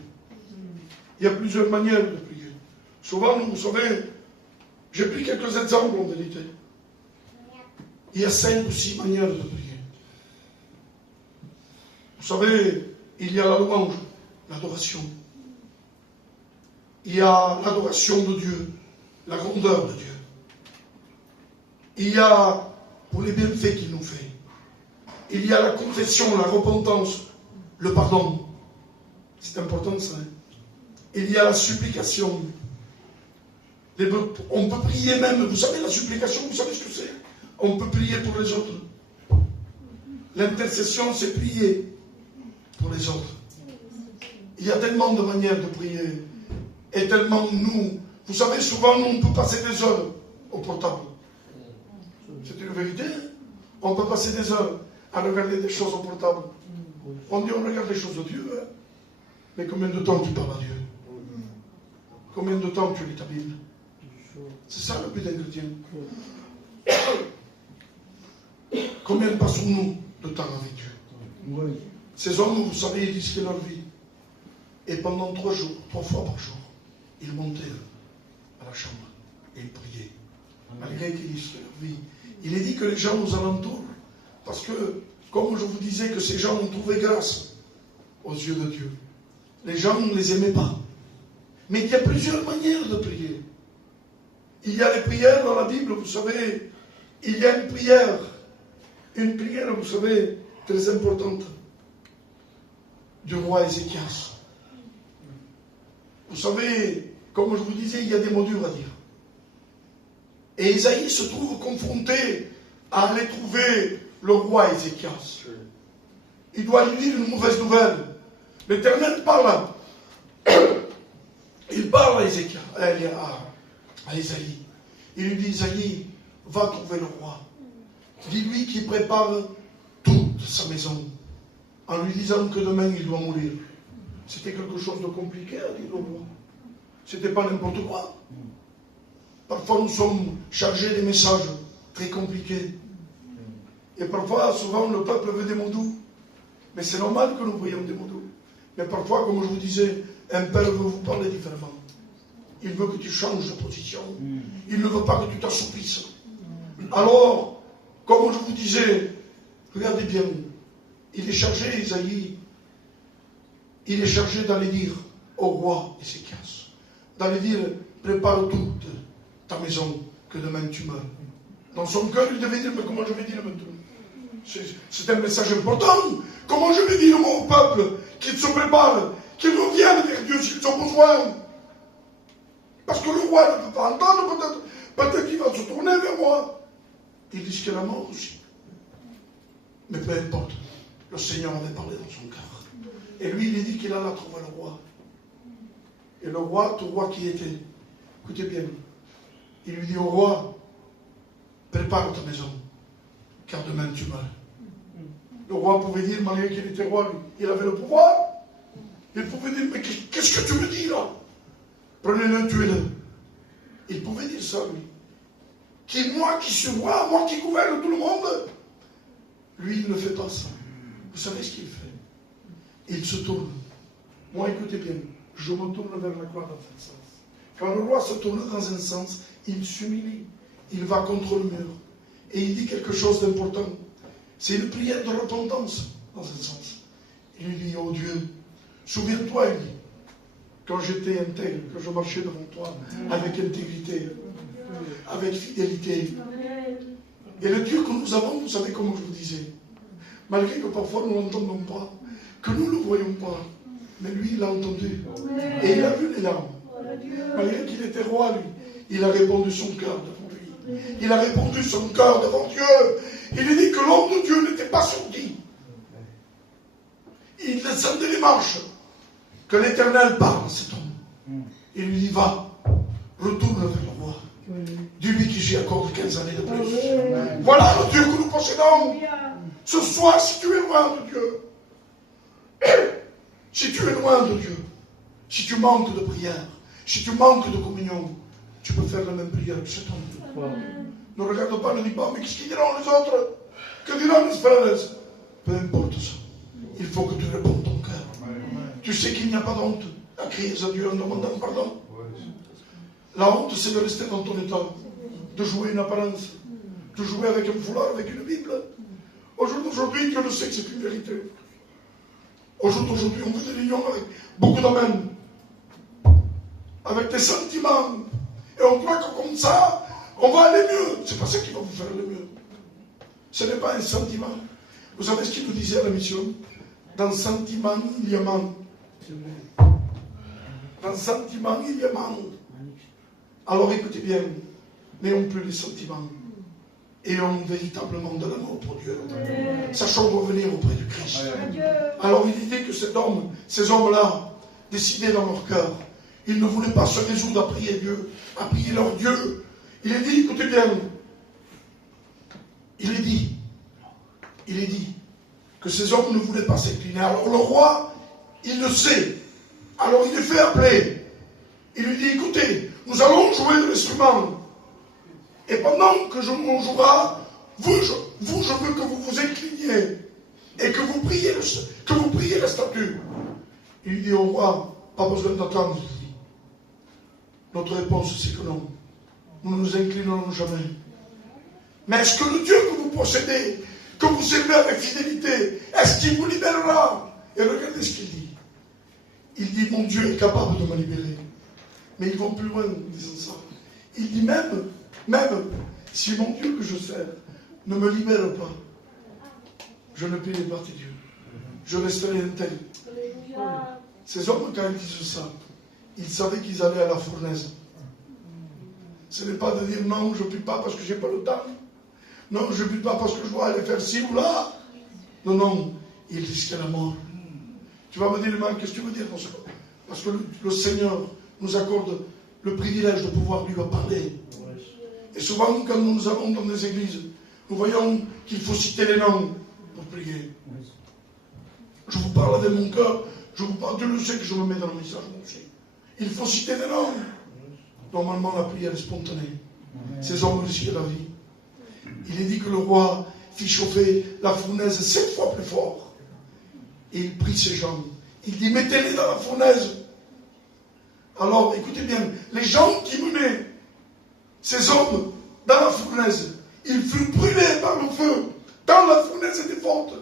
Il y a plusieurs manières de prier. Souvent, vous savez, j'ai pris quelques exemples en vérité. Il y a 5 ou 6 manières de prier. Vous savez, il y a la louange, l'adoration. Il y a l'adoration de Dieu, la grandeur de Dieu. Il y a pour les bienfaits qu'il nous fait. Il y a la confession, la repentance, le pardon. C'est important ça. Il y a la supplication. On peut prier même, vous savez la supplication, vous savez ce que c'est? On peut prier pour les autres. L'intercession, c'est prier pour les autres. Il y a tellement de manières de prier. Et tellement nous, vous savez, souvent nous, on peut passer des heures au portable. C'est une vérité. On peut passer des heures à regarder des choses au portable. On dit on regarde les choses de Dieu. Hein? Mais combien de temps tu parles à Dieu? Combien de temps tu lis ta Bible? C'est ça le but d'un chrétien. Combien passons-nous de temps avec Dieu? Ces hommes, vous savez, ils risquaient leur vie. Et pendant 3 fois par jour, ils montaient à la chambre et ils priaient. Malgré qu'ils risquaient leur vie. Il est dit que les gens nous alentourent, parce que, comme je vous disais, que ces gens ont trouvé grâce aux yeux de Dieu. Les gens ne les aimaient pas. Mais il y a plusieurs manières de prier. Il y a les prières dans la Bible, vous savez, il y a une prière, vous savez, très importante, du roi Ézéchias. Vous savez, comme je vous disais, il y a des mots durs à dire. Et Isaïe se trouve confronté à aller trouver le roi Ézéchias. Il doit lui dire une mauvaise nouvelle. L'Éternel parle. Il parle à Ézéchias, à Isaïe. Il lui dit, Isaïe, va trouver le roi. Dis-lui qu'il prépare toute sa maison, en lui disant que demain il doit mourir. C'était quelque chose de compliqué à dire au roi. C'était pas n'importe quoi. Parfois nous sommes chargés des messages très compliqués. Et parfois, souvent, le peuple veut des mots doux. Mais c'est normal que nous voyions des mots doux. Mais parfois, comme je vous disais, un père veut vous parler différemment. Il veut que tu changes de position. Il ne veut pas que tu t'assouplisses. Alors, comme je vous disais, regardez bien, il est chargé, Isaïe, il est chargé d'aller dire au roi Ézéchias, d'aller dire, prépare toute ta maison, que demain tu meurs. Dans son cœur, il devait dire, mais comment je vais dire maintenant? C'est un message important. Comment je vais dire au peuple qu'ils se préparent, qu'ils reviennent vers Dieu s'ils ont besoin? Parce que le roi ne peut pas entendre, peut-être qu'il va se tourner vers moi. Il risquait la mort aussi. Mais peu importe, le Seigneur avait parlé dans son cœur. Et lui, il a dit qu'il allait trouver le roi. Et le roi, tout roi qui était, écoutez bien, il lui dit au roi, prépare ta maison, car demain tu meurs. Le roi pouvait dire, malgré qu'il était roi, lui, il avait le pouvoir. Il pouvait dire, mais qu'est-ce que tu me dis là? Prenez-le, tuez-le. Il pouvait dire ça, lui. Moi qui suis roi, moi qui gouverne tout le monde. Lui, il ne fait pas ça. Vous savez ce qu'il fait? Il se tourne. Moi, écoutez bien, je me tourne vers la croix dans un sens. Quand le roi se tourne dans un sens, il s'humilie. il va contre le mur. Et il dit quelque chose d'important. C'est une prière de repentance, dans un sens. Il lui dit, oh Dieu, souviens-toi, il dit, quand j'étais intègre, que je marchais devant toi, avec intégrité, avec fidélité. Et le Dieu que nous avons, vous savez, comme je vous disais, malgré que parfois nous ne l'entendons pas, que nous ne le voyons pas, mais lui, il a entendu. Et il a vu les larmes. Malgré qu'il était roi, lui, il a répondu son cœur devant lui. Il a répondu son cœur devant Dieu. Il lui dit que l'homme de Dieu n'était pas sourdi. Il descendait les marches. Que l'Éternel parle à cet homme. Il lui dit, va, retourne vers le roi. Dis-lui que j'y accorde 15 années de plus. Voilà le Dieu que nous possédons. Ce soir, si tu es loin de Dieu, si tu es loin de Dieu, si tu manques de prière, si tu manques de communion, tu peux faire la même prière que cet homme. Ne regarde pas, ne dis pas, mais qu'est-ce qu'ils diront les autres? Que diront les frères? Peu importe ça. Il faut que tu répondes ton cœur. Tu sais qu'il n'y a pas d'honte à crier à Dieu en demandant pardon. La honte, c'est de rester dans ton état, de jouer une apparence, de jouer avec un foulard, avec une Bible. Au jour d'aujourd'hui, Dieu le sait que c'est une vérité. Au jour d'aujourd'hui, on veut des réunions avec beaucoup d'amen, avec des sentiments, et on croit que comme ça, on va aller mieux. C'est pas ça qui va vous faire le mieux. Ce n'est pas un sentiment. Vous savez ce qu'il nous disait à la mission? Dans sentiment, il y a manque. Dans sentiment, il y a manque. Alors écoutez bien, n'ayons plus les sentiments. Ayons véritablement de l'amour pour Dieu. Sachons revenir auprès du Christ. Alors il dit que cet homme, ces hommes-là, décidaient dans leur cœur, ils ne voulaient pas se résoudre à prier Dieu, à prier leur Dieu. Il est dit, écoutez bien, il est dit que ces hommes ne voulaient pas s'incliner. Alors le roi, il le sait. Alors il les fait appeler. Il lui dit, écoutez, nous allons jouer de l'instrument. Et pendant que on jouera, je veux que vous vous incliniez et que vous priez la statue. Il lui dit au roi, pas besoin d'attendre. Notre réponse, c'est que non. Nous ne nous inclinerons jamais. Mais est-ce que le Dieu que vous possédez, que vous servez avec fidélité, est-ce qu'il vous libérera? Et regardez ce qu'il dit. Il dit, mon Dieu est capable de me libérer. Mais ils vont plus loin en disant ça. Il dit même si mon Dieu que je sers ne me libère pas, je ne paierai pas tes dieux. Je resterai intègre. Ces hommes, quand ils disent ça, ils savaient qu'ils allaient à la fournaise. Ce n'est pas de dire non, je ne prie pas parce que je n'ai pas le temps. Non, je ne prie pas parce que je dois aller faire ci ou là. Non, ils risquaient la mort. Tu vas me dire, mais qu'est-ce que tu veux dire dans ce cas? Parce que le Seigneur nous accorde le privilège de pouvoir lui parler. Et souvent, quand nous allons dans des églises, nous voyons qu'il faut citer les noms pour prier. Je vous parle avec mon cœur, je vous parle, Dieu le sait que je me mets dans le message aussi. Il faut citer des noms. Normalement, la prière est spontanée. Ces hommes risquaient la vie. Il est dit que le roi fit chauffer la fournaise 7 fois plus fort. Et il prit ses jambes. Il dit, mettez-les dans la fournaise. Alors, écoutez bien, les gens qui menaient ces hommes dans la fournaise, ils furent brûlés par le feu, quand la fournaise était forte.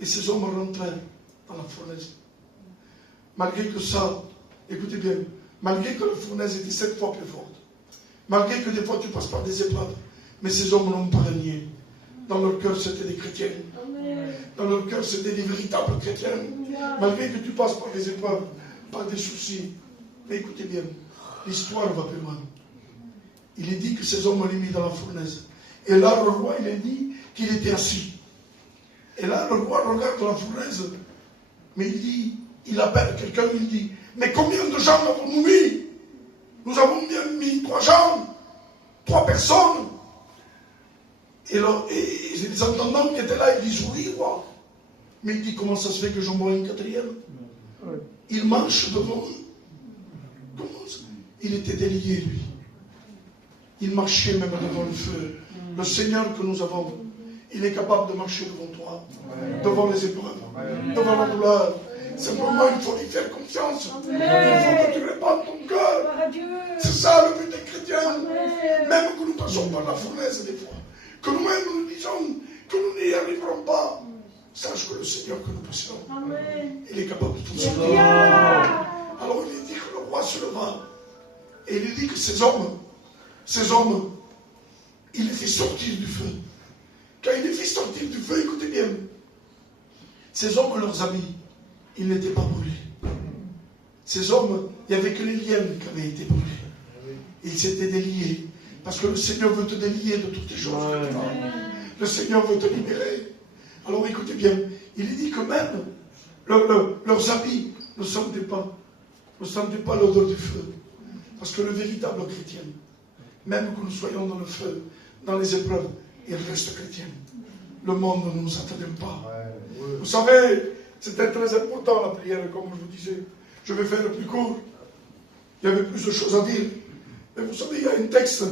Et ces hommes rentrèrent dans la fournaise. Malgré que ça, écoutez bien, malgré que la fournaise était 7 fois plus forte, malgré que des fois tu passes par des épreuves, mais ces hommes n'ont pas régné. Dans leur cœur, c'était des chrétiens. Dans leur cœur, c'était des véritables chrétiens. Malgré que tu passes par des épreuves, par des soucis. Mais écoutez bien, l'histoire va plus loin. Il est dit que ces hommes l'ont mis dans la fournaise. Et là, le roi, il est dit qu'il était assis. Et là, le roi regarde la fournaise. Mais il dit, il appelle quelqu'un, il dit, mais combien de gens avons-nous mis? Nous avons bien mis 3 gens, 3 personnes. Et les entendants qui étaient là, ils disent, oui, roi. Mais il dit, comment ça se fait que j'en vois une 4e? Il marche devant eux. Comment ça? Il était délié, lui. Il marchait même devant le feu. Le Seigneur que nous avons, il est capable de marcher devant toi, devant les épreuves, devant la douleur. Simplement, il faut lui faire confiance. Il faut que tu répandes ton cœur. C'est ça le but des chrétiens. Même que nous passons par la fournaise des fois, que nous-mêmes nous disons que nous n'y arriverons pas, sache que le Seigneur que nous possédons, il est capable de tout cela. Alors il dit que le roi se leva et il dit que ces hommes, il les fait sortir du feu. Quand il les fait sortir du feu, écoutez bien, ces hommes, leurs habits, ils n'étaient pas brûlés. Ces hommes, il n'y avait que les liens qui avaient été brûlés. Ils s'étaient déliés. Parce que le Seigneur veut te délier de toutes les choses. Le Seigneur veut te libérer. Alors écoutez bien, il dit que même leurs habits ne sentaient pas l'odeur du feu. Parce que le véritable chrétien, même que nous soyons dans le feu, dans les épreuves, il reste chrétien. Le monde ne nous attendait pas. Vous savez, c'était très important la prière, comme je vous disais. Je vais faire le plus court. Il y avait plus de choses à dire. Mais vous savez, il y a un texte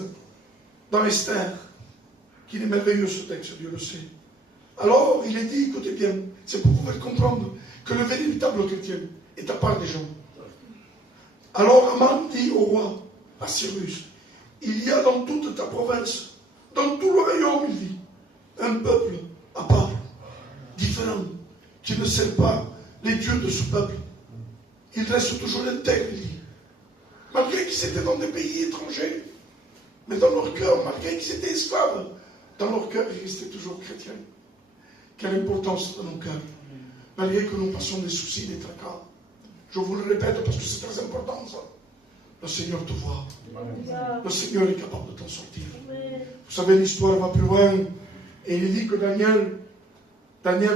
dans Esther qui est merveilleux, ce texte, Dieu le sait. Alors, il est dit, écoutez bien, c'est pour vous faire comprendre que le véritable chrétien est à part des gens. Alors, Aman dit au roi, à Cyrus, il y a dans toute ta province, dans tout le royaume, il dit, un peuple à part, différent, qui ne sert pas les dieux de ce peuple. Il reste toujours intègre, il dit. Malgré qu'ils étaient dans des pays étrangers, mais dans leur cœur, malgré qu'ils étaient esclaves, dans leur cœur, ils restaient toujours chrétiens. Quelle importance dans nos cœurs, malgré que nous passons des soucis, des tracas. Je vous le répète parce que c'est très important ça. Le Seigneur te voit. Le Seigneur est capable de t'en sortir. Vous savez, l'histoire va plus loin. Et il dit que Daniel,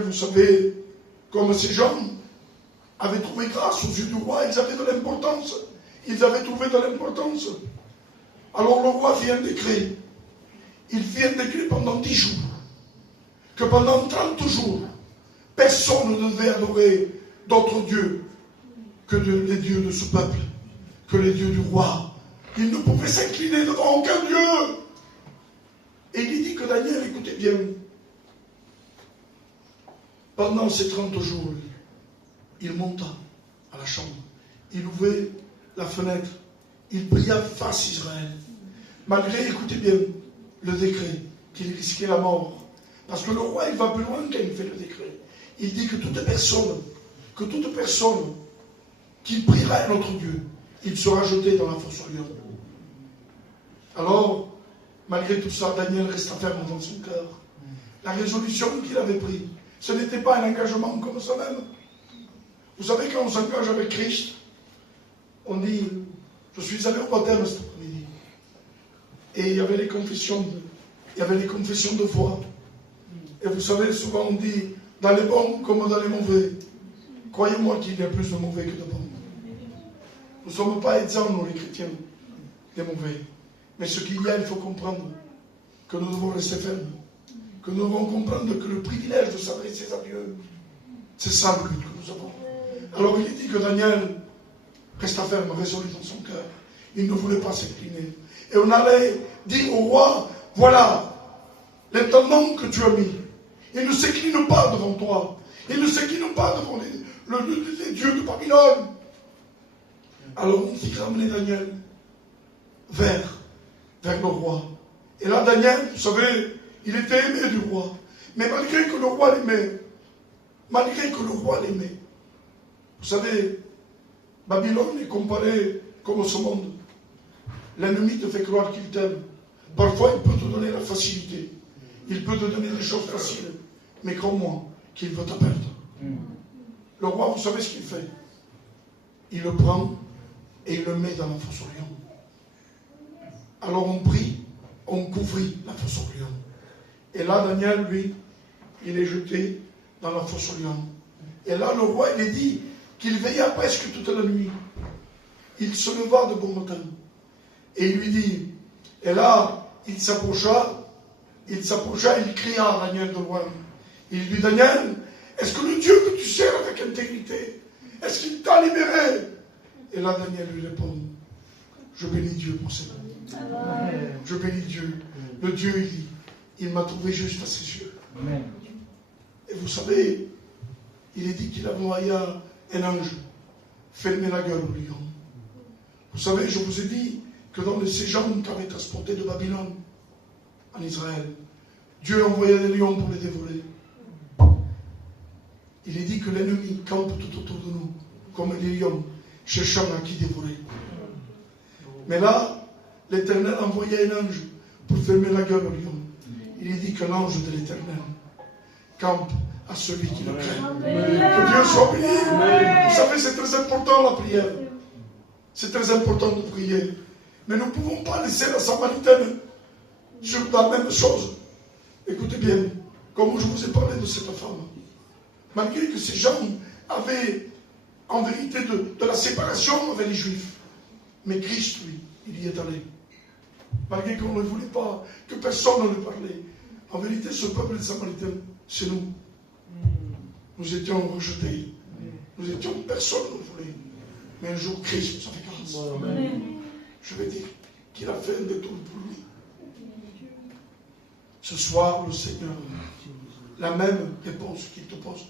vous savez, comme ces gens avaient trouvé grâce aux yeux du roi, ils avaient de l'importance. Ils avaient trouvé de l'importance. Alors le roi fit un décret. Il fit un décret pendant 10 jours. Que pendant 30 jours, personne ne devait adorer d'autres dieux que les dieux de ce peuple, que les dieux du roi. Il ne pouvait s'incliner devant aucun dieu. Et il dit que Daniel, écoutez bien, pendant ces 30 jours, il monta à la chambre, il ouvrait la fenêtre, il pria face Israël. Malgré, écoutez bien, le décret, qu'il risquait la mort. Parce que le roi, il va plus loin quand il fait le décret. Il dit que toute personne qui priera à notre Dieu, il sera jeté dans la fosse au lion. Alors, malgré tout ça, Daniel resta ferme dans son cœur. La résolution qu'il avait prise, ce n'était pas un engagement comme ça même. Vous savez, quand on s'engage avec Christ, on dit, je suis allé au baptême cet après-midi. Et il y avait les confessions de foi. Et vous savez, souvent on dit, dans les bons comme dans les mauvais. Croyez-moi qu'il y a plus de mauvais que de bons. Nous ne sommes pas exempts, nous les chrétiens, des mauvais. Mais ce qu'il y a, il faut comprendre que nous devons rester fermes. Que nous devons comprendre que le privilège de s'adresser à Dieu, c'est ça le but que nous avons. Alors il est dit que Daniel resta ferme, résolu dans son cœur. Il ne voulait pas s'incliner. Et on allait dire au roi, voilà, l'intendant que tu as mis, il ne s'incline pas devant toi. Il ne s'incline pas devant les dieux de Babylone. Alors on fit ramener Daniel vers le roi. Et là, Daniel, vous savez, il était aimé du roi. Mais malgré que le roi l'aimait, vous savez, Babylone est comparée comme ce monde. L'ennemi te fait croire qu'il t'aime. Parfois, il peut te donner la facilité. Il peut te donner des choses faciles. Mais crois-moi qu'il veut te perdre. Le roi, vous savez ce qu'il fait? Il le prend et il le met dans la fosse au lion. Alors on prie, on couvrit la fosse au lion. Et là, Daniel, lui, il est jeté dans la fosse au lion. Et là, le roi, il est dit qu'il veilla presque toute la nuit. Il se leva de bon matin. Et il lui dit, et là, il s'approcha, il cria à Daniel de loin. Il lui dit, Daniel, est-ce que le Dieu que tu sers avec intégrité, est-ce qu'il t'a libéré? Et là, Daniel lui répond, je bénis Dieu pour cela. Je bénis Dieu. Le Dieu, il dit, il m'a trouvé juste à ses yeux. Amen. Et vous savez, il est dit qu'il envoya un ange fermer la gueule au lion. Vous savez, je vous ai dit que dans ces gens qui avaient transporté de Babylone en Israël, Dieu envoyait des lions pour les dévorer. Il est dit que l'ennemi campe tout autour de nous, comme les lions, cherchant à qui dévorer. Mais là, l'Éternel envoyait un ange pour fermer la gueule au lion. Il est dit que l'ange de l'Éternel campe à celui qui le craint. Que Dieu soit béni. Vous savez, c'est très important la prière. C'est très important de prier. Mais nous ne pouvons pas laisser la Samaritaine sur la même chose. Écoutez bien, comme je vous ai parlé de cette femme, malgré que ces gens avaient en vérité de la séparation avec les Juifs, mais Christ, lui, il y est allé. Malgré qu'on ne voulait pas, que personne ne lui parlait. En vérité, ce peuple de Samaritains, c'est nous. Nous étions rejetés. Nous étions, personne ne nous voulait. Mais un jour, Christ nous a fait grâce. Je vais dire qu'il a fait un détour pour lui. Ce soir, le Seigneur, la même réponse qu'il te pose,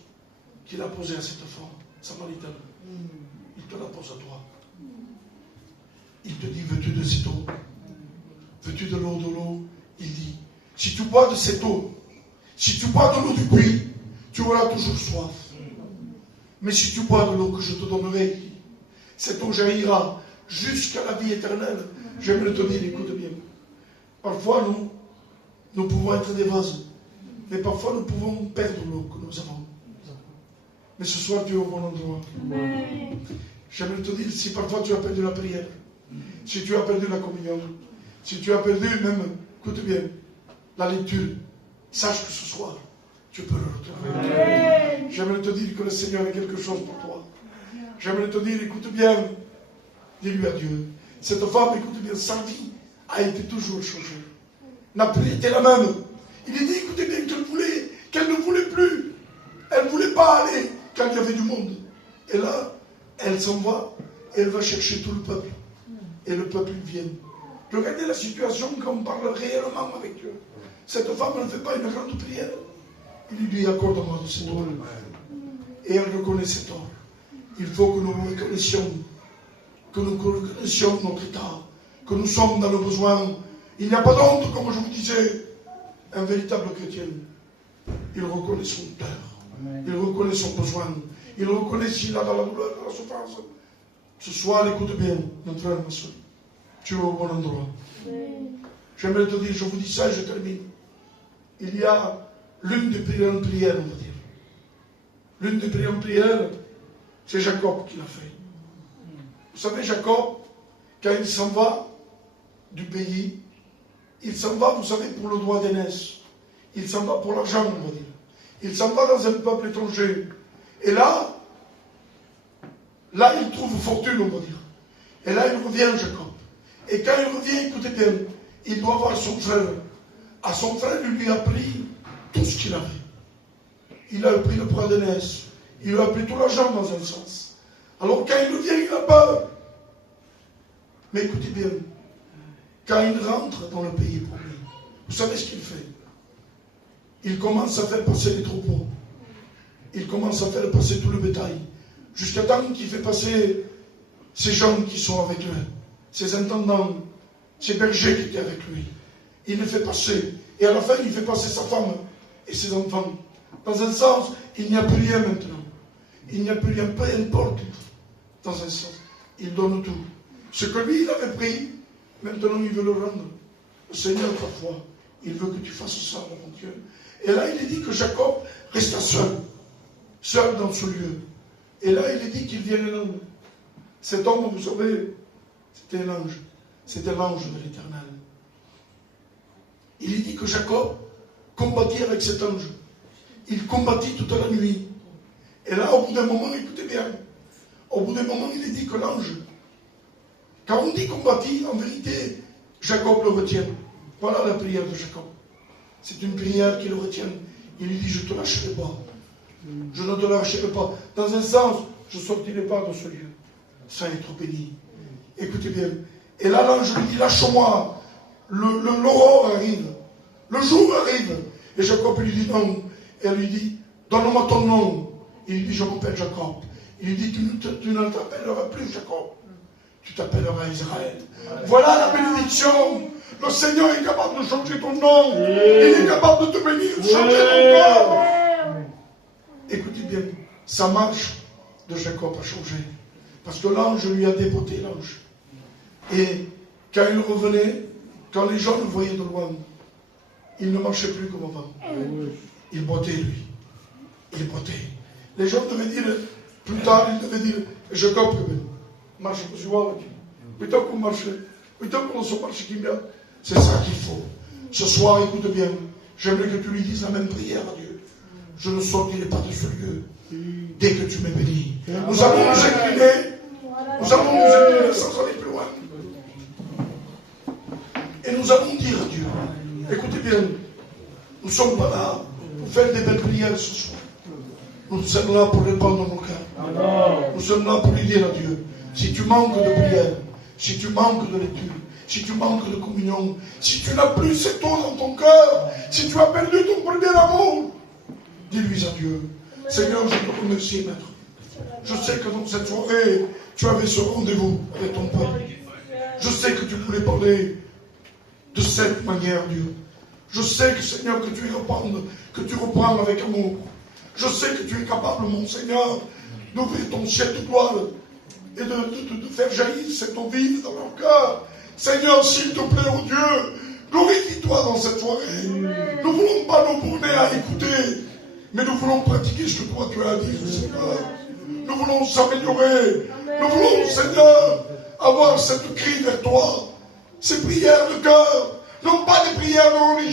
qu'il a posée à cette femme samaritaine, il te la pose à toi. Il te dit, veux-tu de cette eau? Veux-tu de l'eau? Il dit, si tu bois de cette eau, si tu bois de l'eau du puits, tu auras toujours soif. Mais si tu bois de l'eau que je te donnerai, cette eau jaillira jusqu'à la vie éternelle. J'aimerais te dire, écoute bien. Parfois, nous pouvons être des vases, mais parfois nous pouvons perdre l'eau que nous avons. Mais ce soir, tu es au bon endroit. J'aimerais te dire, si parfois tu as perdu la prière, si tu as perdu la communion, si tu as perdu même, écoute bien, la lecture, sache que ce soir, tu peux le retrouver. J'aimerais te dire que le Seigneur a quelque chose pour toi. J'aimerais te dire, écoute bien, dis-lui adieu. Cette femme, écoute bien, sa vie a été toujours changée. N'a plus été la même. Il est dit, écoutez bien, qu'elle ne voulait plus. Elle ne voulait pas aller quand il y avait du monde. Et là, elle s'en va et elle va chercher tout le peuple. Et le peuple vient. Regardez la situation quand on parle réellement avec Dieu. Cette femme ne fait pas une grande prière. Il lui dit, accorde-moi de cet or. Et elle reconnaît cet or. Il faut que nous reconnaissions notre état, que nous sommes dans le besoin. Il n'y a pas d'honte, comme je vous disais. Un véritable chrétien, il reconnaît son peur, il reconnaît son besoin, il reconnaît s'il a dans la douleur, dans la souffrance. Ce soir, écoute bien, mon frère, ma soeur, tu es au bon endroit. J'aimerais te dire, je vous dis ça et je termine. Il y a l'une des prières en prière, on va dire. L'une des prières en prière, c'est Jacob qui l'a fait. Vous savez, Jacob, quand il s'en va du pays, il s'en va, vous savez, pour le droit d'aînesse. Il s'en va pour l'argent, on va dire. Il s'en va dans un peuple étranger. Et là, il trouve fortune, on va dire. Et là, il revient, Jacob. Et quand il revient, écoutez bien, il doit voir son frère. À son frère, il lui a pris tout ce qu'il avait. Il a pris le droit d'aînesse. Il lui a pris tout l'argent dans un sens. Alors quand il revient, il a peur. Mais écoutez bien, quand il rentre dans le pays promis, vous savez ce qu'il fait? Il commence à faire passer les troupeaux. Il commence à faire passer tout le bétail. Jusqu'à temps qu'il fait passer ces gens qui sont avec lui, ces intendants, ces bergers qui étaient avec lui. Il les fait passer. Et à la fin, il fait passer sa femme et ses enfants. Dans un sens, il n'y a plus rien maintenant. Il n'y a plus rien, peu importe. Dans un sens, il donne tout. Ce que lui, il avait pris, maintenant, il veut le rendre. Le Seigneur, parfois, il veut que tu fasses ça, mon Dieu. Et là, il est dit que Jacob resta seul. Seul dans ce lieu. Et là, il est dit qu'il vient un homme. Cet homme, vous savez, c'était un ange. C'était l'ange de l'Éternel. Il est dit que Jacob combattit avec cet ange. Il combattit toute la nuit. Et là, au bout d'un moment, écoutez bien, au bout d'un moment, il est dit que l'ange, quand on dit combattit, en vérité, Jacob le retient. Voilà la prière de Jacob. C'est une prière qui le retient. Il lui dit, je ne te lâcherai pas. Je ne te lâcherai pas. Dans un sens, je ne sortirai pas de ce lieu sans être béni. Écoutez bien. Et là, l'ange lui dit, lâche-moi. L'aurore arrive. Le jour arrive. Et Jacob lui dit non. Et elle lui dit, donne-moi ton nom. Il lui dit, je m'appelle Jacob. Il dit, tu ne t'appelleras plus Jacob, tu t'appelleras Israël. Voilà la bénédiction. Le Seigneur est capable de changer ton nom. Il est capable de te bénir, de changer ton corps. Écoutez bien, sa marche de Jacob a changé. Parce que l'ange lui a dépoté l'ange. Et quand il revenait, quand les gens le voyaient de loin, il ne marchait plus comme avant. Il bottait, lui. Il bottait. Les gens devaient dire, plus tard, ils devaient dire, Jacob, marche pour suivre. Plutôt qu'on marche, plutôt qu'on se marche qui vient. C'est ça qu'il faut. Ce soir, écoute bien, j'aimerais que tu lui dises la même prière à Dieu. Je ne sortirai pas de ce lieu dès que tu me bénis. Nous allons nous incliner. Nous allons nous incliner sans aller plus loin. Et nous allons dire à Dieu, écoutez bien, nous ne sommes pas là pour faire des belles prières ce soir. Nous sommes là pour répandre nos cœurs. Nous sommes là pour lui dire à Dieu, si tu manques de prière, si tu manques de lecture, si tu manques de communion, si tu n'as plus cette eau dans ton cœur, si tu as perdu ton premier amour, dis-lui à Dieu, Seigneur, je te remercie, Maître. Je sais que dans cette soirée, tu avais ce rendez-vous avec ton peuple. Je sais que tu voulais parler de cette manière, Dieu. Je sais que, Seigneur, que tu reprends avec amour. Je sais que tu es capable, mon Seigneur, d'ouvrir ton ciel de gloire et de faire jaillir cette eau vive dans leur cœur. Seigneur, s'il te plaît, oh Dieu, glorifie-toi dans cette soirée. Nous ne voulons pas nous borner à écouter, mais nous voulons pratiquer ce que toi tu as dit, Seigneur. Nous voulons s'améliorer. Nous voulons, Seigneur, avoir cette cri vers toi. Ces prières de cœur, non pas des prières de religion.